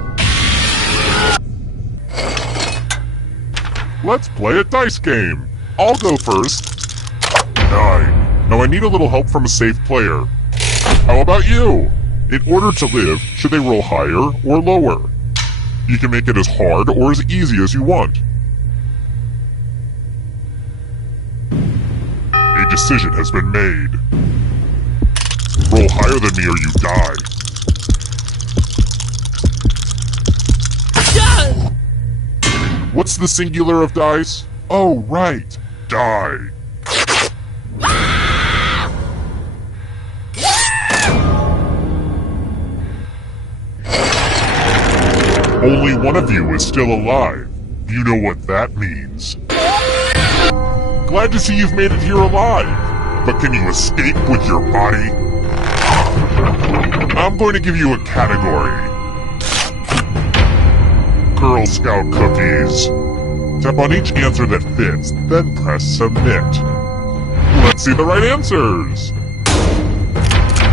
Let's play a dice game. I'll go first. 9. Now I need a little help from a safe player. How about you? In order to live, should they roll higher or lower? You can make it as hard or as easy as you want. A decision has been made. Roll higher than me or you die. What's the singular of dice? Oh, right. Die. Only one of you is still alive. You know what that means. Glad to see you've made it here alive. But can you escape with your body? I'm going to give you a category. Girl Scout cookies. Tap on each answer that fits, then press submit. Let's see the right answers.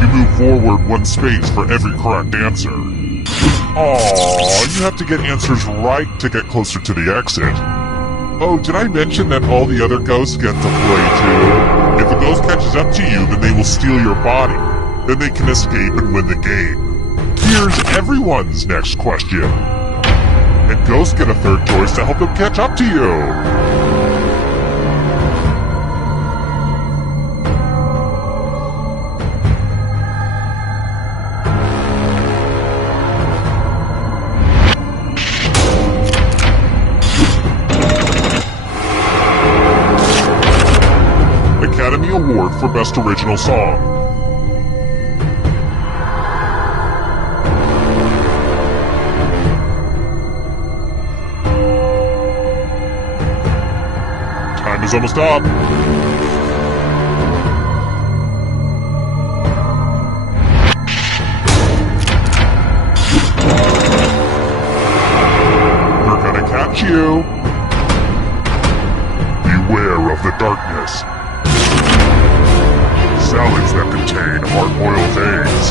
You move forward 1 space for every correct answer. Aww, you have to get answers right to get closer to the exit. Oh, did I mention that all the other ghosts get to play too? If the ghost catches up to you, then they will steal your body. Then they can escape and win the game. Here's everyone's next question. And ghosts get a third choice to help them catch up to you. Academy Award for Best Original Song. Time is almost up. We're gonna catch you. Beware of the darkness. Salads that contain hard-boiled eggs.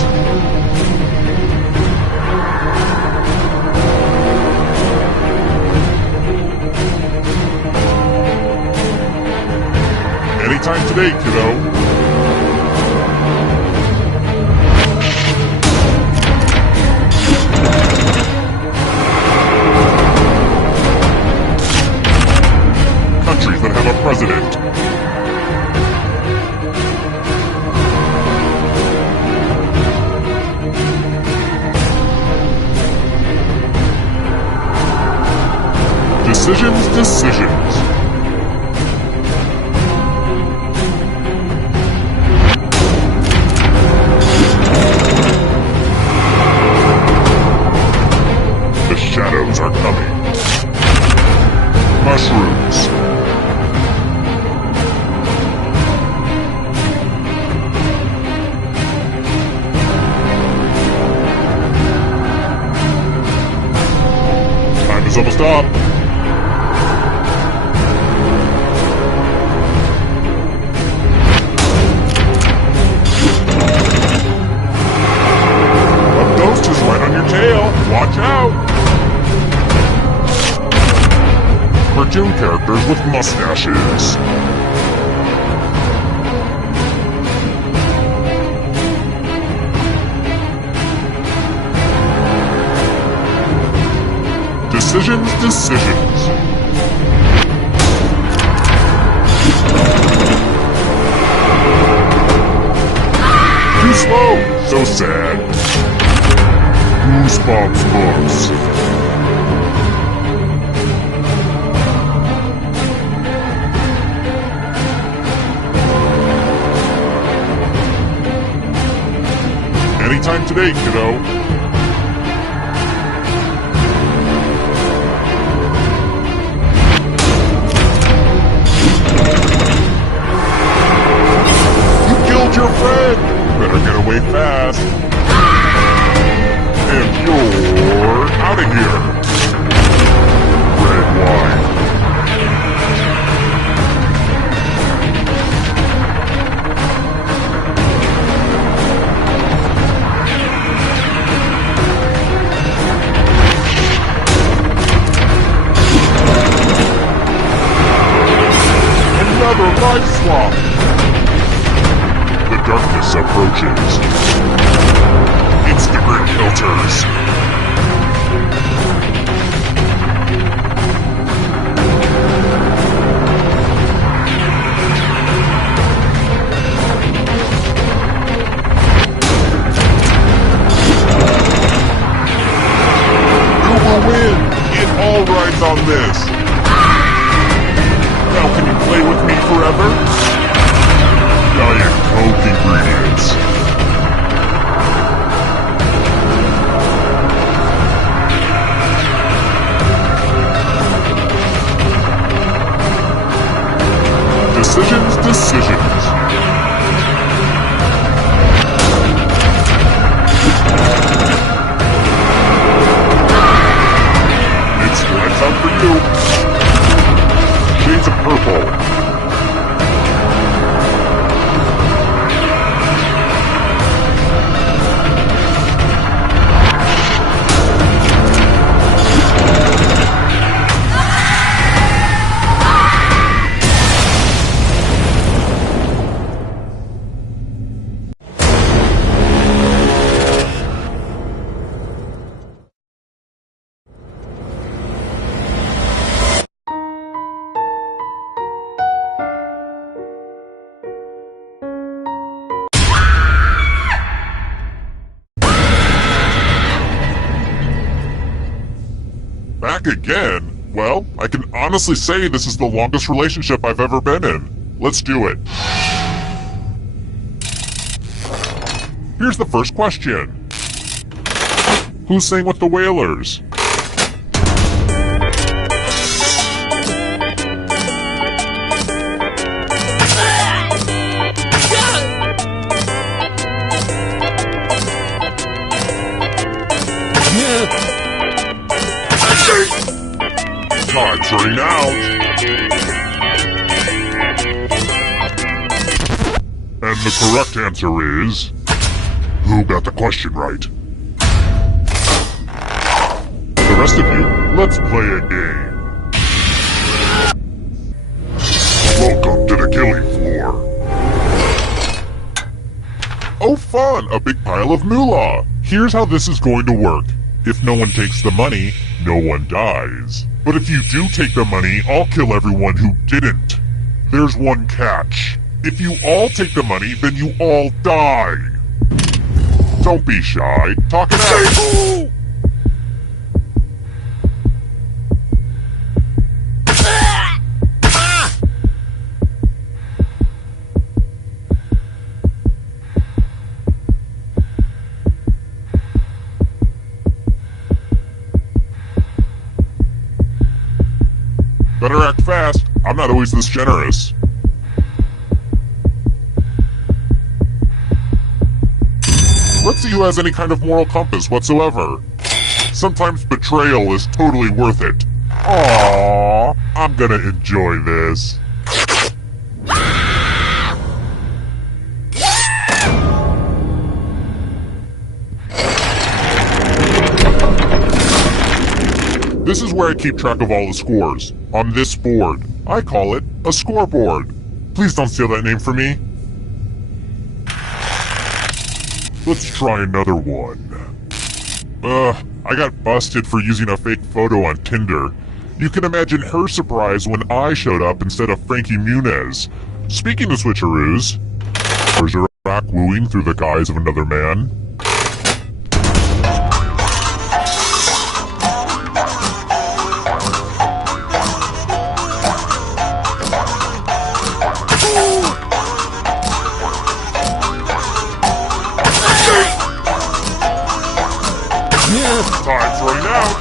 Anytime today, kiddo. Countries that have a president. Decisions. The shadows are coming. Mushrooms. Time is almost up. Watch out! Cartoon characters with mustaches. Decisions. Too slow. So sad. Goosebumps books. Anytime today, kiddo. Your friend! Better get away fast. And you're out of here. Red wine. Another life swap. Darkness approaches. Instagram filters. Who will win? It all rides on this. Now can you play with me forever? Diet Coke ingredients. Decisions. It's lights out for you. Shades of purple. Back again? Well, I can honestly say this is the longest relationship I've ever been in. Let's do it. Here's the first question. Who sang with the Wailers? Time's running out. And the correct answer is... Who got the question right? The rest of you, let's play a game. Welcome to the killing floor. Oh fun, a big pile of moolah. Here's how this is going to work. If no one takes the money, no one dies. But if you do take the money, I'll kill everyone who didn't. There's one catch. If you all take the money, then you all die. Don't be shy. Talk it out. Better act fast. I'm not always this generous. Let's see who has any kind of moral compass whatsoever. Sometimes betrayal is totally worth it. Aww, I'm gonna enjoy this. This is where I keep track of all the scores. On this board. I call it a scoreboard. Please don't steal that name from me. Let's try another one. I got busted for using a fake photo on Tinder. You can imagine her surprise when I showed up instead of Frankie Muniz. Speaking of switcheroos, Bergerac wooing through the guise of another man. Time's running out.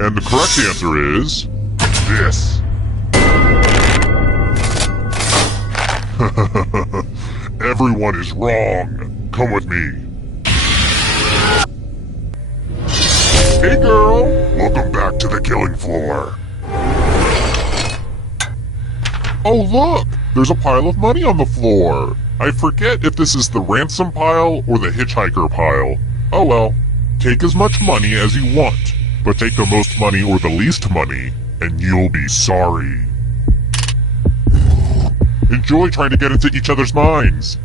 And the correct answer is this. Everyone is wrong. Come with me. Hey girl, welcome back to the killing floor. Oh look, there's a pile of money on the floor. I forget if this is the ransom pile or the hitchhiker pile. Oh well, take as much money as you want, but take the most money or the least money, and you'll be sorry. Enjoy trying to get into each other's minds.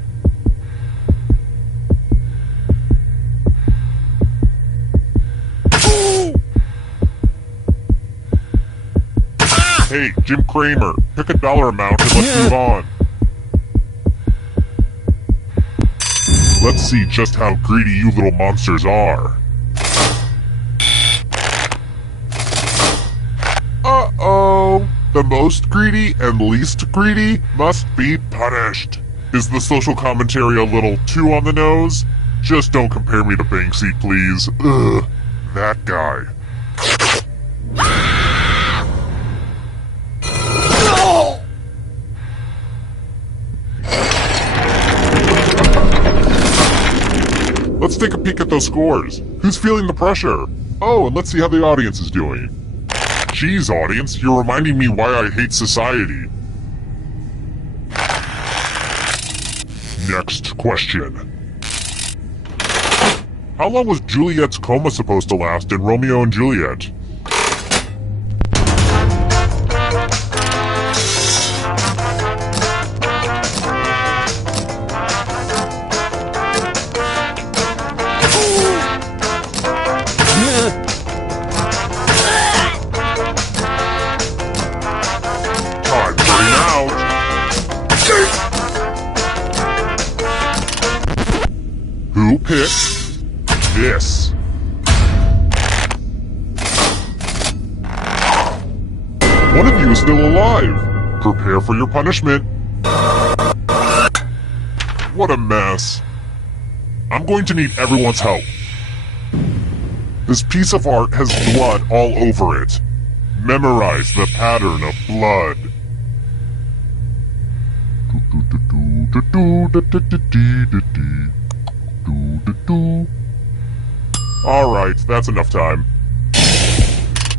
Hey, Jim Cramer, pick a dollar amount and let's move on. Let's see just how greedy you little monsters are. Uh-oh. The most greedy and least greedy must be punished. Is the social commentary a little too on the nose? Just don't compare me to Banksy, please. Ugh, that guy. Let's take a peek at those scores. Who's feeling the pressure? Oh, and let's see how the audience is doing. Geez, audience, you're reminding me why I hate society. Next question. How long was Juliet's coma supposed to last in Romeo and Juliet? Who picked this? One of you is still alive. Prepare for your punishment. What a mess. I'm going to need everyone's help. This piece of art has blood all over it. Memorize the pattern of blood. Alright, that's enough time.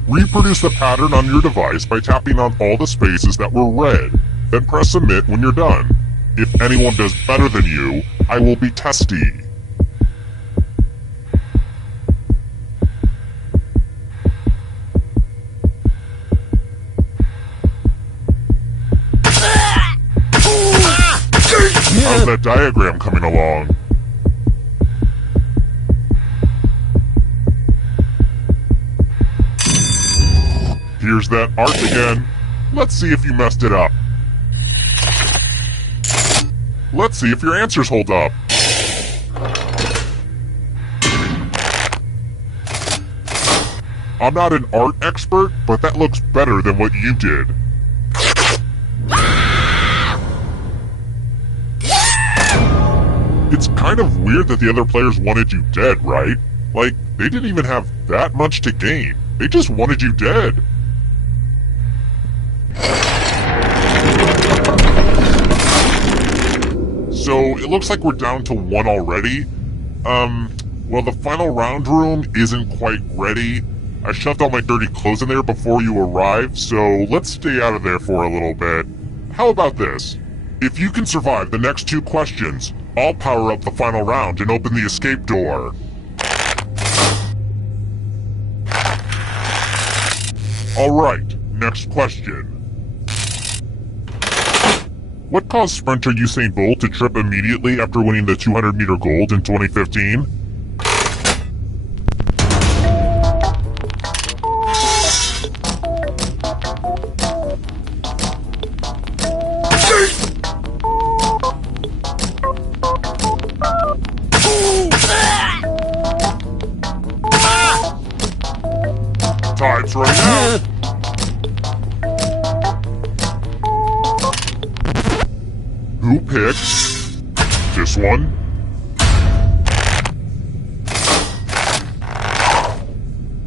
Reproduce the pattern on your device by tapping on all the spaces that were red, then press submit when you're done. If anyone does better than you, I will be testy. How's that diagram coming along? Here's that art again. Let's see if you messed it up. Let's see if your answers hold up. I'm not an art expert, but that looks better than what you did. It's kind of weird that the other players wanted you dead, right? Like, they didn't even have that much to gain. They just wanted you dead. So, it looks like we're down to one already. Well, the final round room isn't quite ready. I shoved all my dirty clothes in there before you arrived, so let's stay out of there for a little bit. How about this? If you can survive the next 2 questions, I'll power up the final round and open the escape door. Alright, next question. What caused sprinter Usain Bolt to trip immediately after winning the 200-meter gold in 2015? Time's running out! Who picked this one?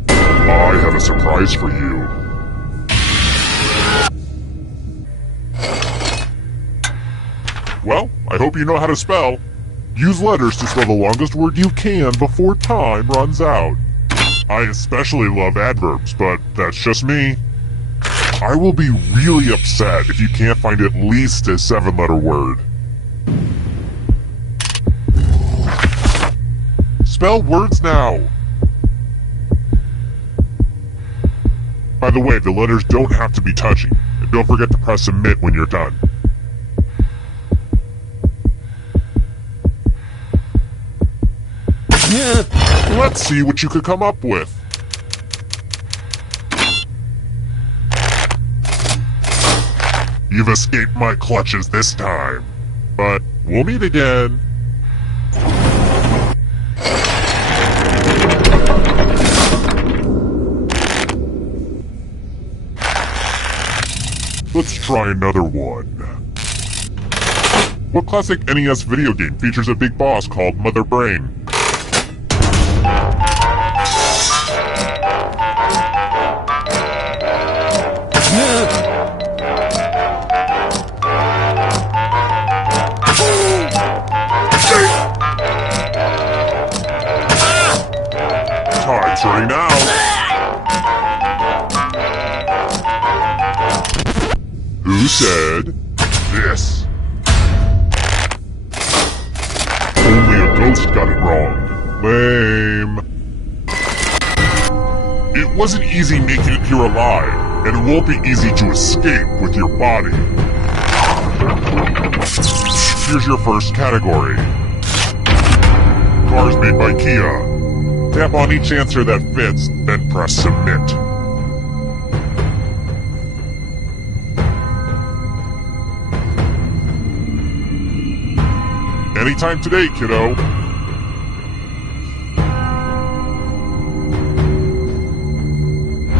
I have a surprise for you. Well, I hope you know how to spell. Use letters to spell the longest word you can before time runs out. I especially love adverbs, but that's just me. I will be really upset if you can't find at least a 7-letter word. Spell words now! By the way, the letters don't have to be touchy, and don't forget to press submit when you're done. Let's see what you could come up with. You've escaped my clutches this time, but we'll meet again. Let's try another one. What classic NES video game features a big boss called Mother Brain? Time's running out. Who said this? Only a ghost got it wrong. Lame. It wasn't easy making it here alive, and it won't be easy to escape with your body. Here's your first category. Cars made by Kia. Tap on each answer that fits, then press submit. Anytime today, kiddo.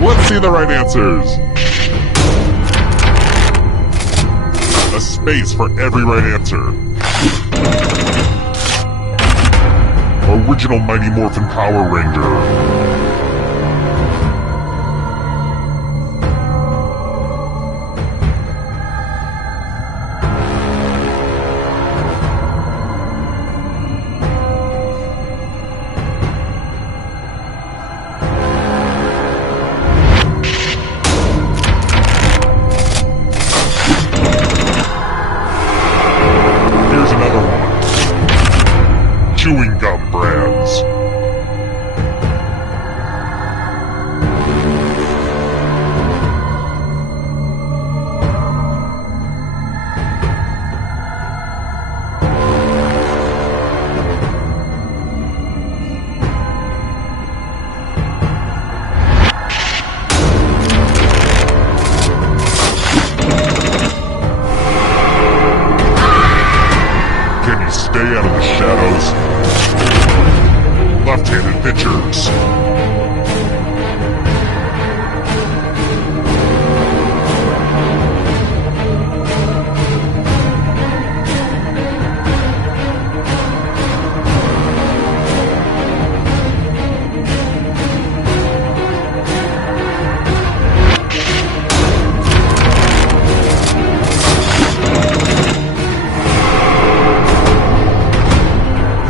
Let's see the right answers. A space for every right answer. Original Mighty Morphin Power Ranger. Here's another one. Chewing gum brands. Can you stay out of the shadows? Left-handed pitchers.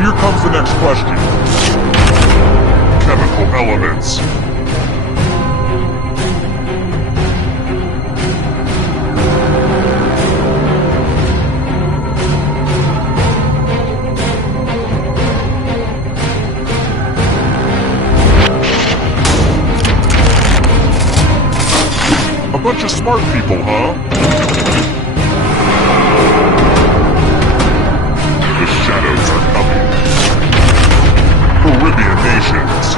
Here comes the next question. Chemical elements. A bunch of smart people, huh? Caribbean nations.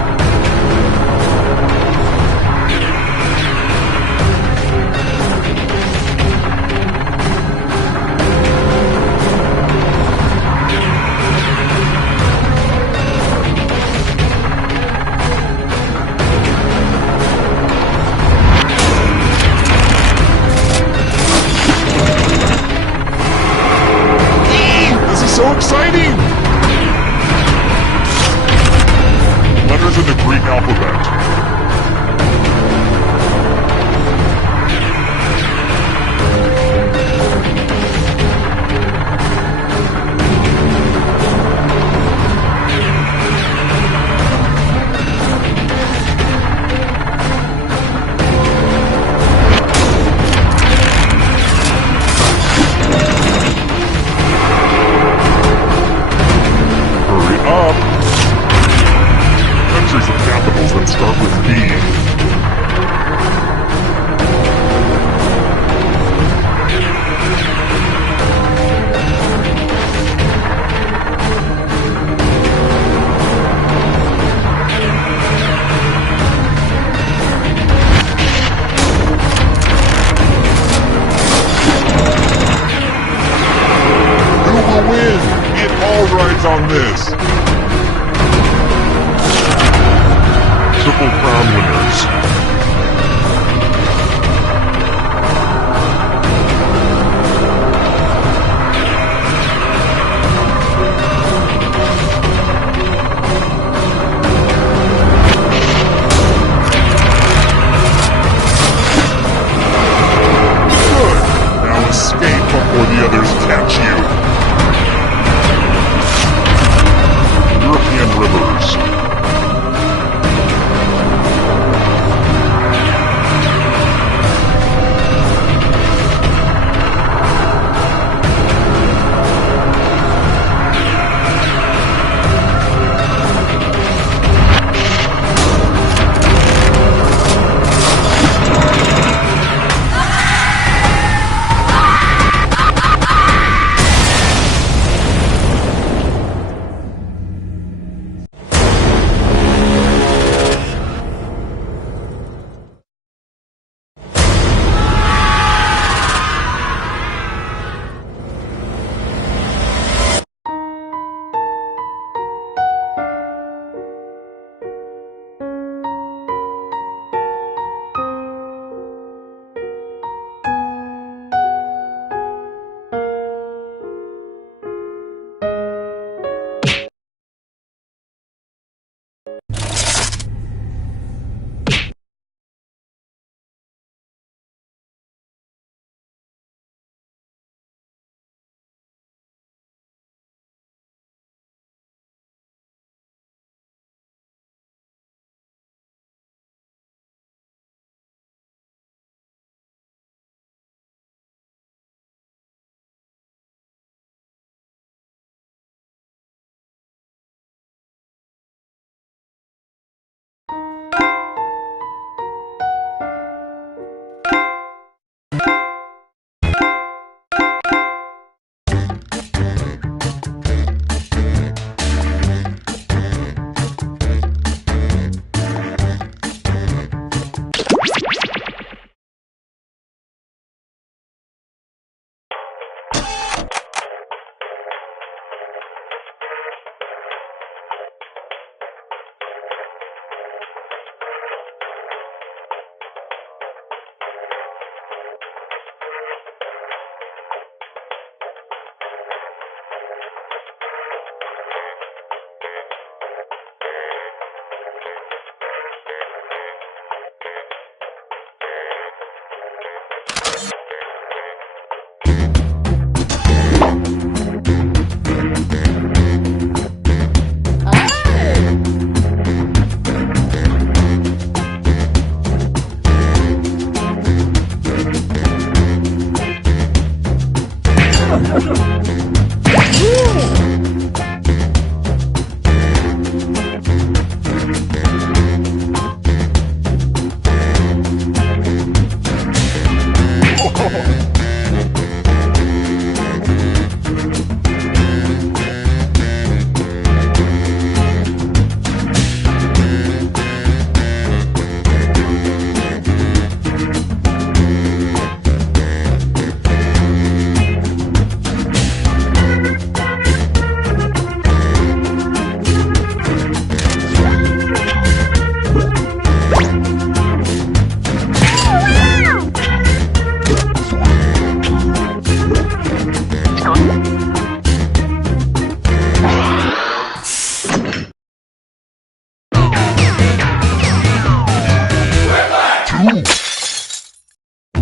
So exciting! Letters in the Greek alphabet. Countries with capitals that start with B. Who will win? It all rides on this. Triple Crown winners. Good. Now escape before the others catch you. European rivers.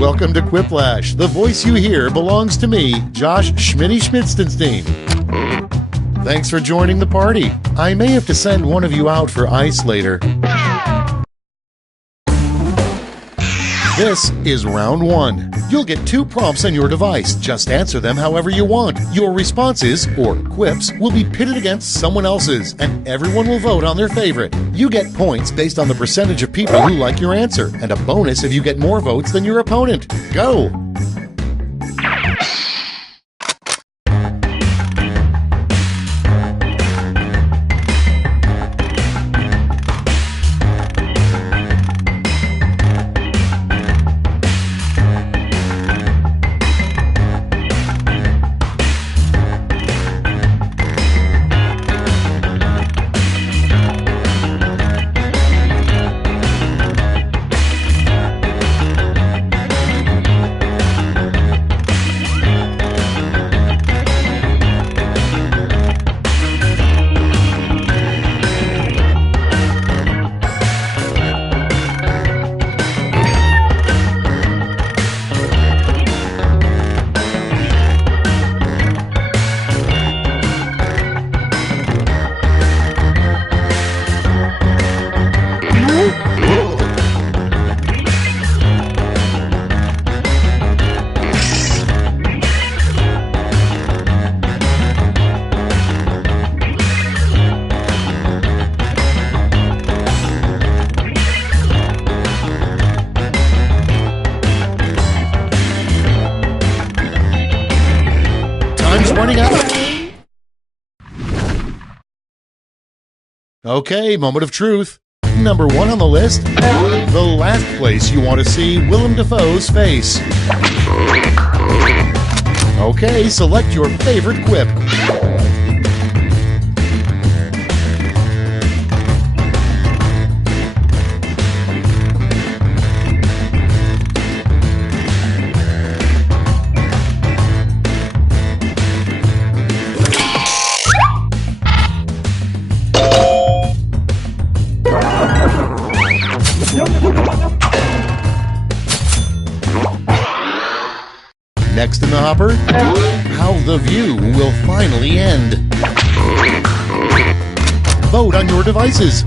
welcome to Quiplash. The voice you hear belongs to me, Josh Schmitty Schmitzenstein. Thanks for joining the party. I may have to send one of you out for ice later. This is round 1. You'll get 2 prompts on your device. Just answer them however you want. Your responses, or quips, will be pitted against someone else's, and everyone will vote on their favorite. You get points based on the percentage of people who like your answer, and a bonus if you get more votes than your opponent. Go! Running out. Okay, moment of truth. Number 1 on the list, the last place you want to see Willem Dafoe's face. Okay, select your favorite quip. Next in the hopper, how the view will finally end. Vote on your devices.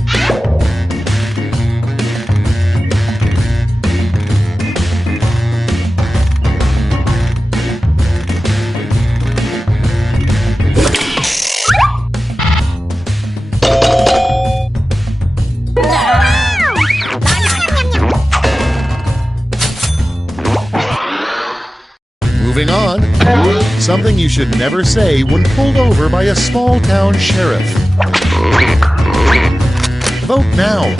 Moving on, something you should never say when pulled over by a small-town sheriff. Vote now.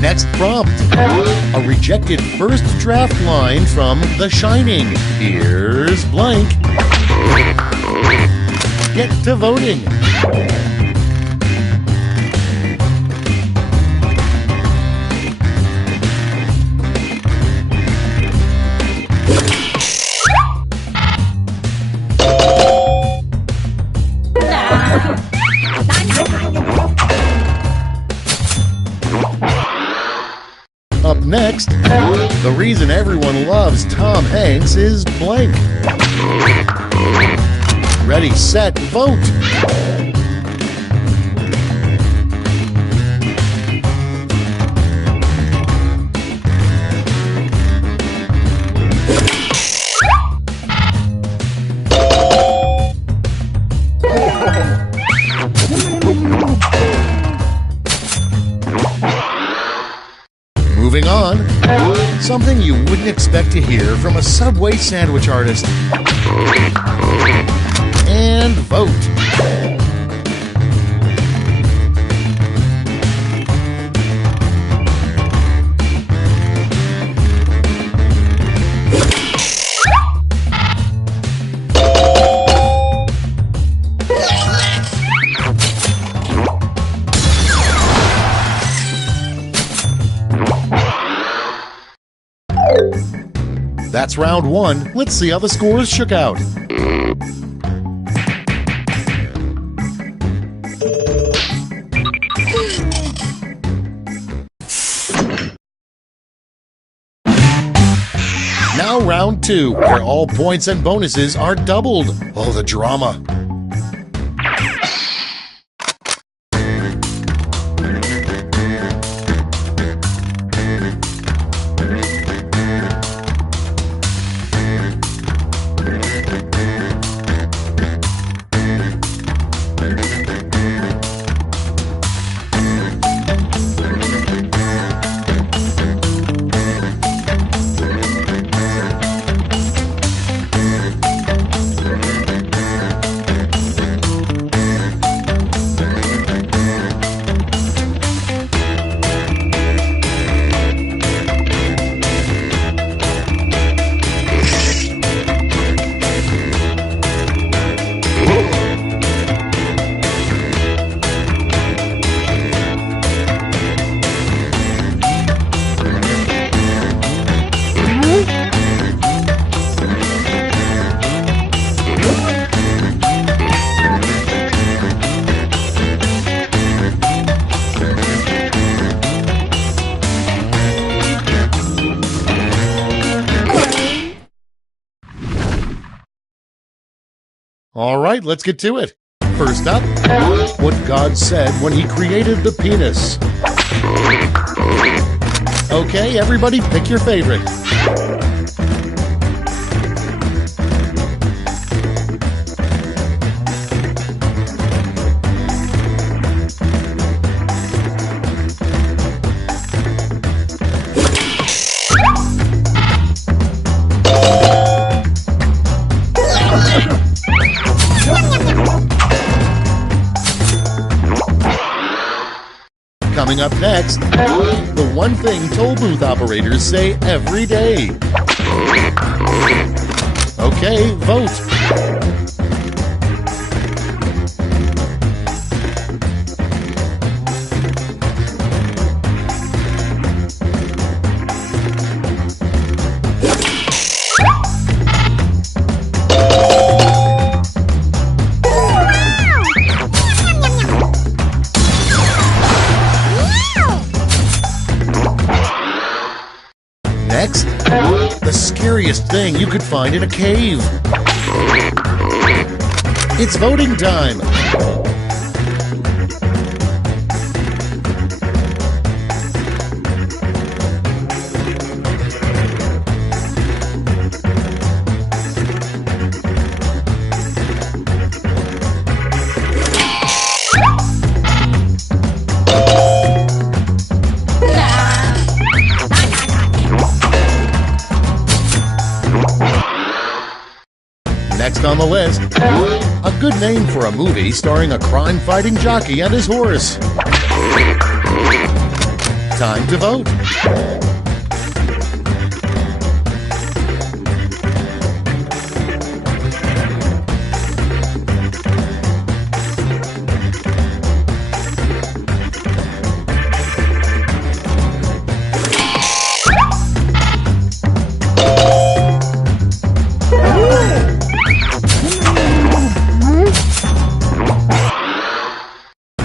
Next prompt, a rejected first draft line from The Shining. Here's blank. Get to voting. Up next, the reason everyone loves Tom Hanks is blank. Ready, set, vote! Moving on, something you wouldn't expect to hear from a Subway sandwich artist. And vote. That's round one. Let's see how the scores shook out. Now round two, where all points and bonuses are doubled. Oh, the drama. All right, let's get to it. First up, what God said when he created the penis. Okay, everybody pick your favorite. Coming up next, the one thing toll booth operators say every day. Okay, vote. Next, the scariest thing you could find in a cave. It's voting time. Next on the list, a good name for a movie starring a crime-fighting jockey and his horse. Time to vote.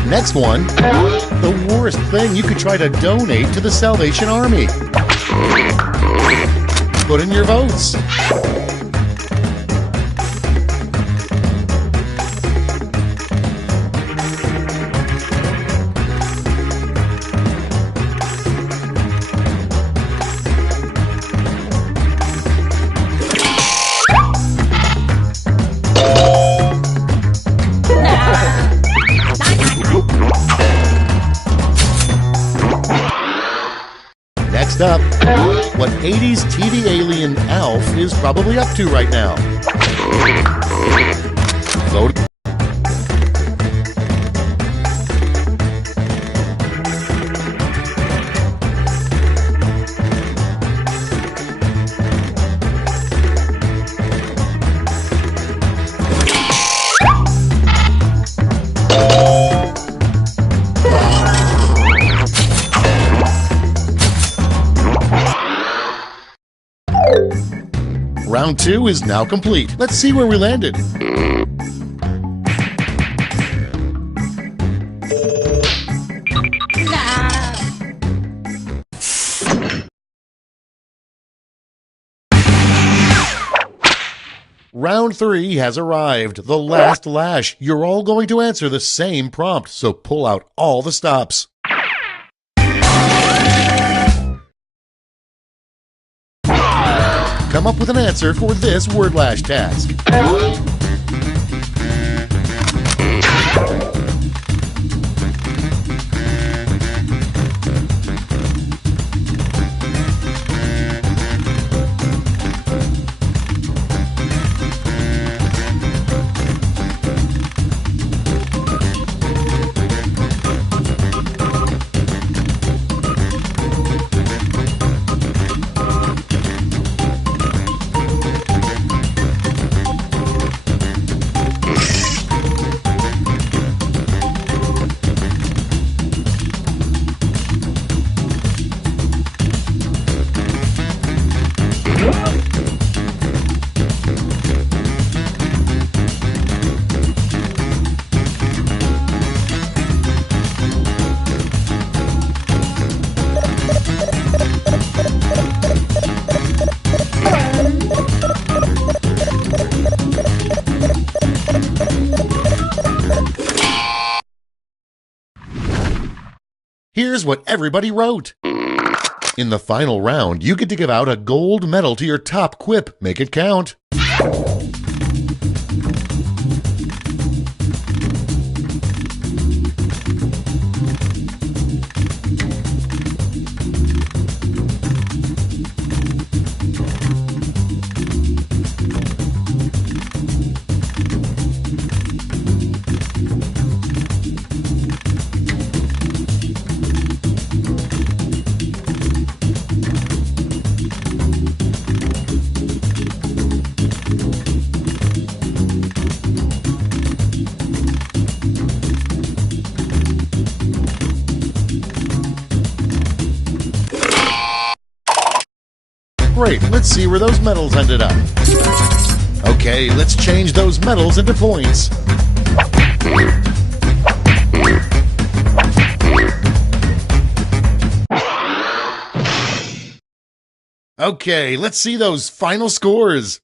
Next one, the worst thing you could try to donate to the Salvation Army. Put in your votes. Next up, what 80s TV alien Alf is probably up to right now. Vote. Round 2 is now complete. Let's see where we landed. Round 3 has arrived, the last lash. You're all going to answer the same prompt, so pull out all the stops. Come up with an answer for this word lash task. Here's what everybody wrote. In the final round, you get to give out a gold medal to your top quip. Make it count. Great, let's see where those medals ended up. Okay, let's change those medals into points. Okay, let's see those final scores.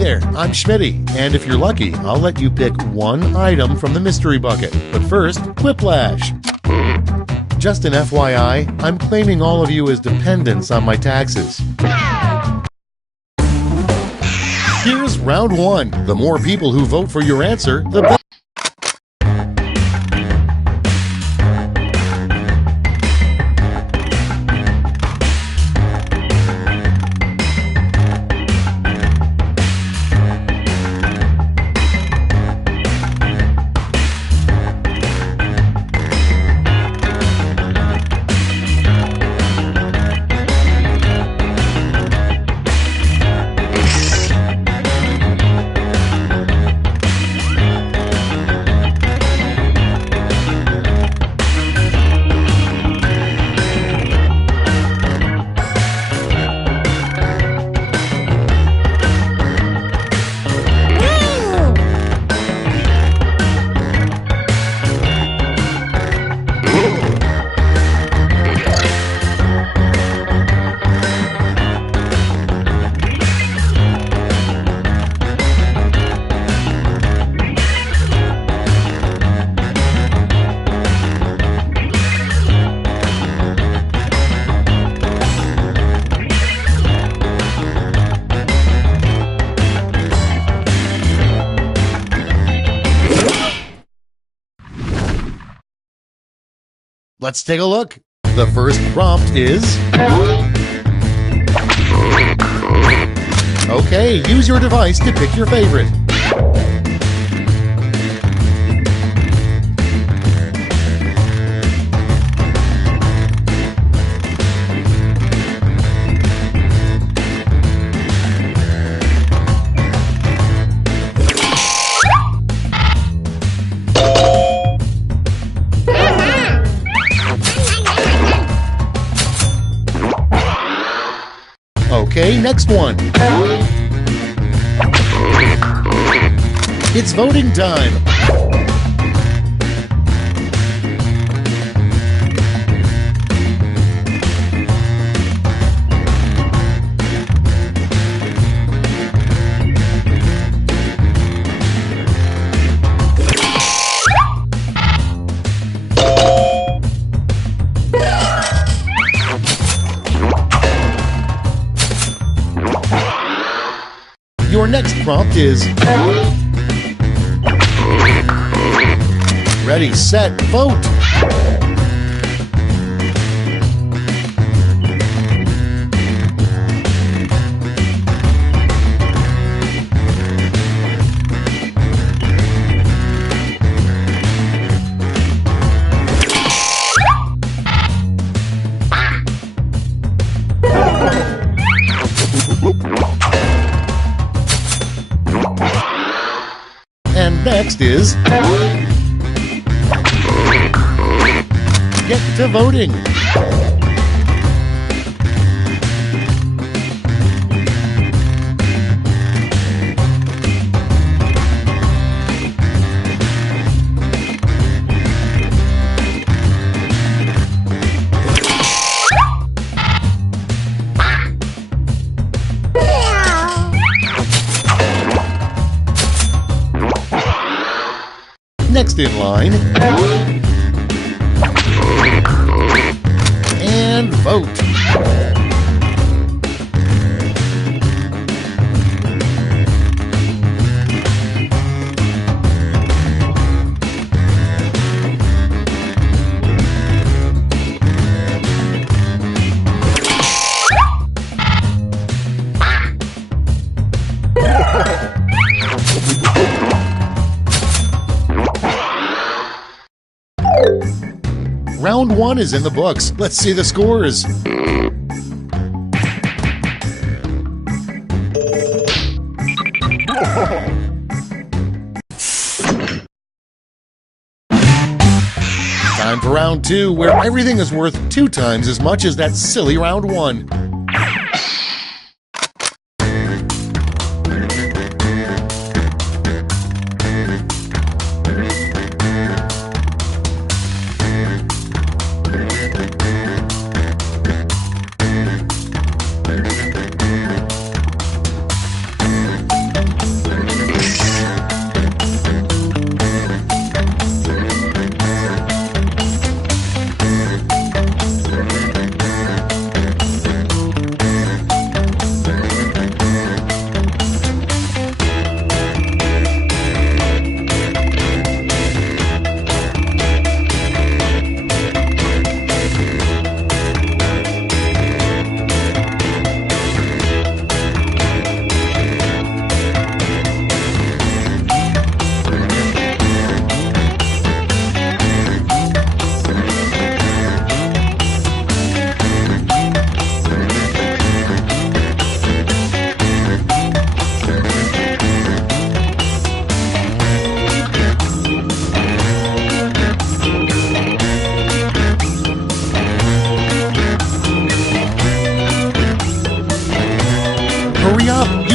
there, I'm Schmitty, and if you're lucky, I'll let you pick one item from the mystery bucket. But first, Quiplash. Just an FYI, I'm claiming all of you as dependents on my taxes. Here's round one. The more people who vote for your answer, the better. Let's take a look. The first prompt is... Okay, use your device to pick your favorite. Okay, next one. It's voting time. Your next prompt is... Ready, set, vote! And next is... Get to voting! Next in line, and vote. Round one is in the books. Let's see the scores. Time for round two, where everything is worth 2 times as much as that silly round one.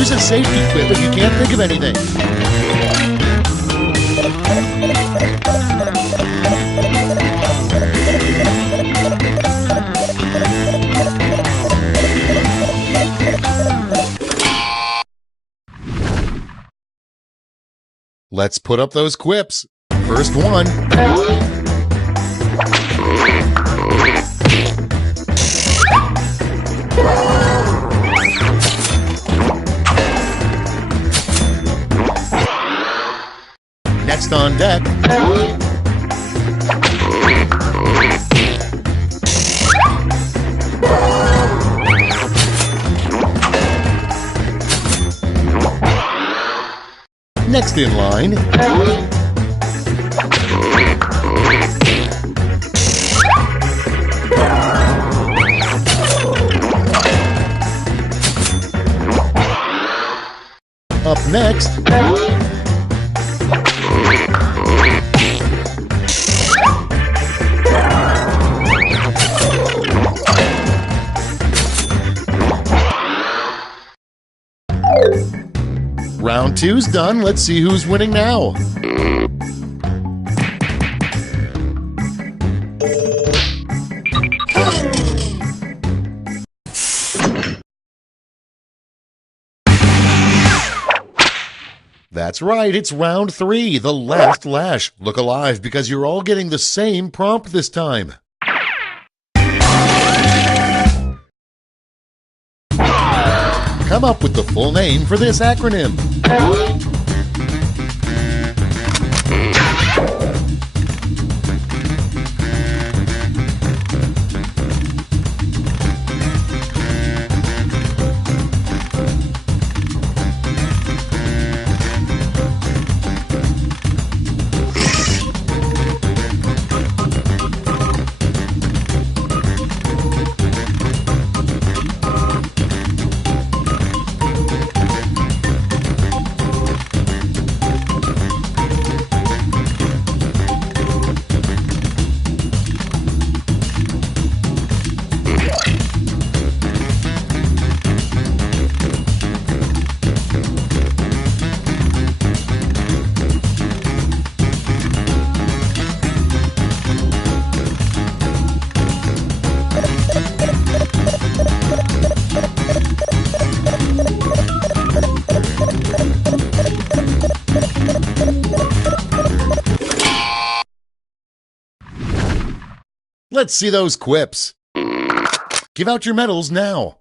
Use a safety quip if you can't think of anything. Let's put up those quips. First one. Next on deck. Next in line. Up next. Round two's done. Let's see who's winning now. That's right, it's round three, the last lash. Look alive because you're all getting the same prompt this time. Come up with the full name for this acronym. Let's see those quips. Give out your medals now.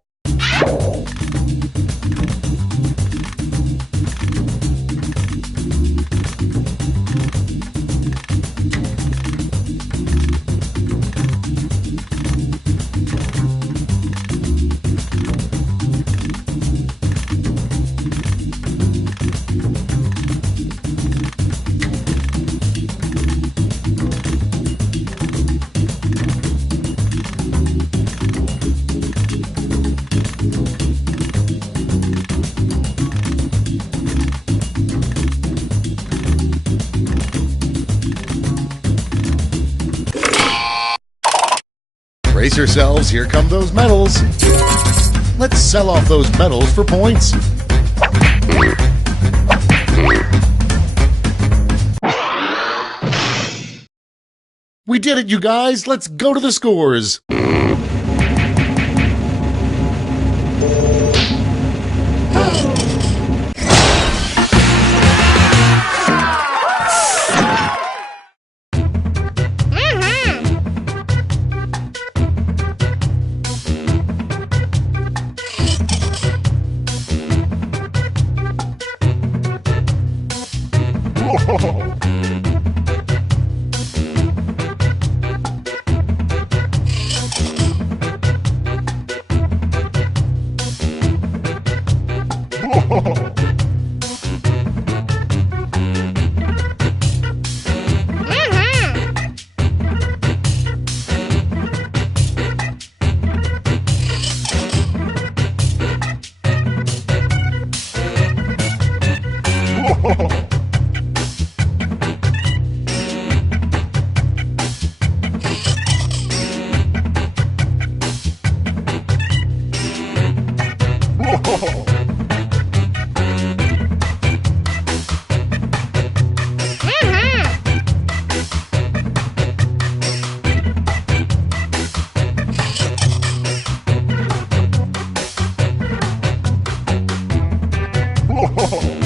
Brace yourselves, here come those medals. Let's sell off those medals for points. We did it, you guys! Let's go to the scores! ho, ho.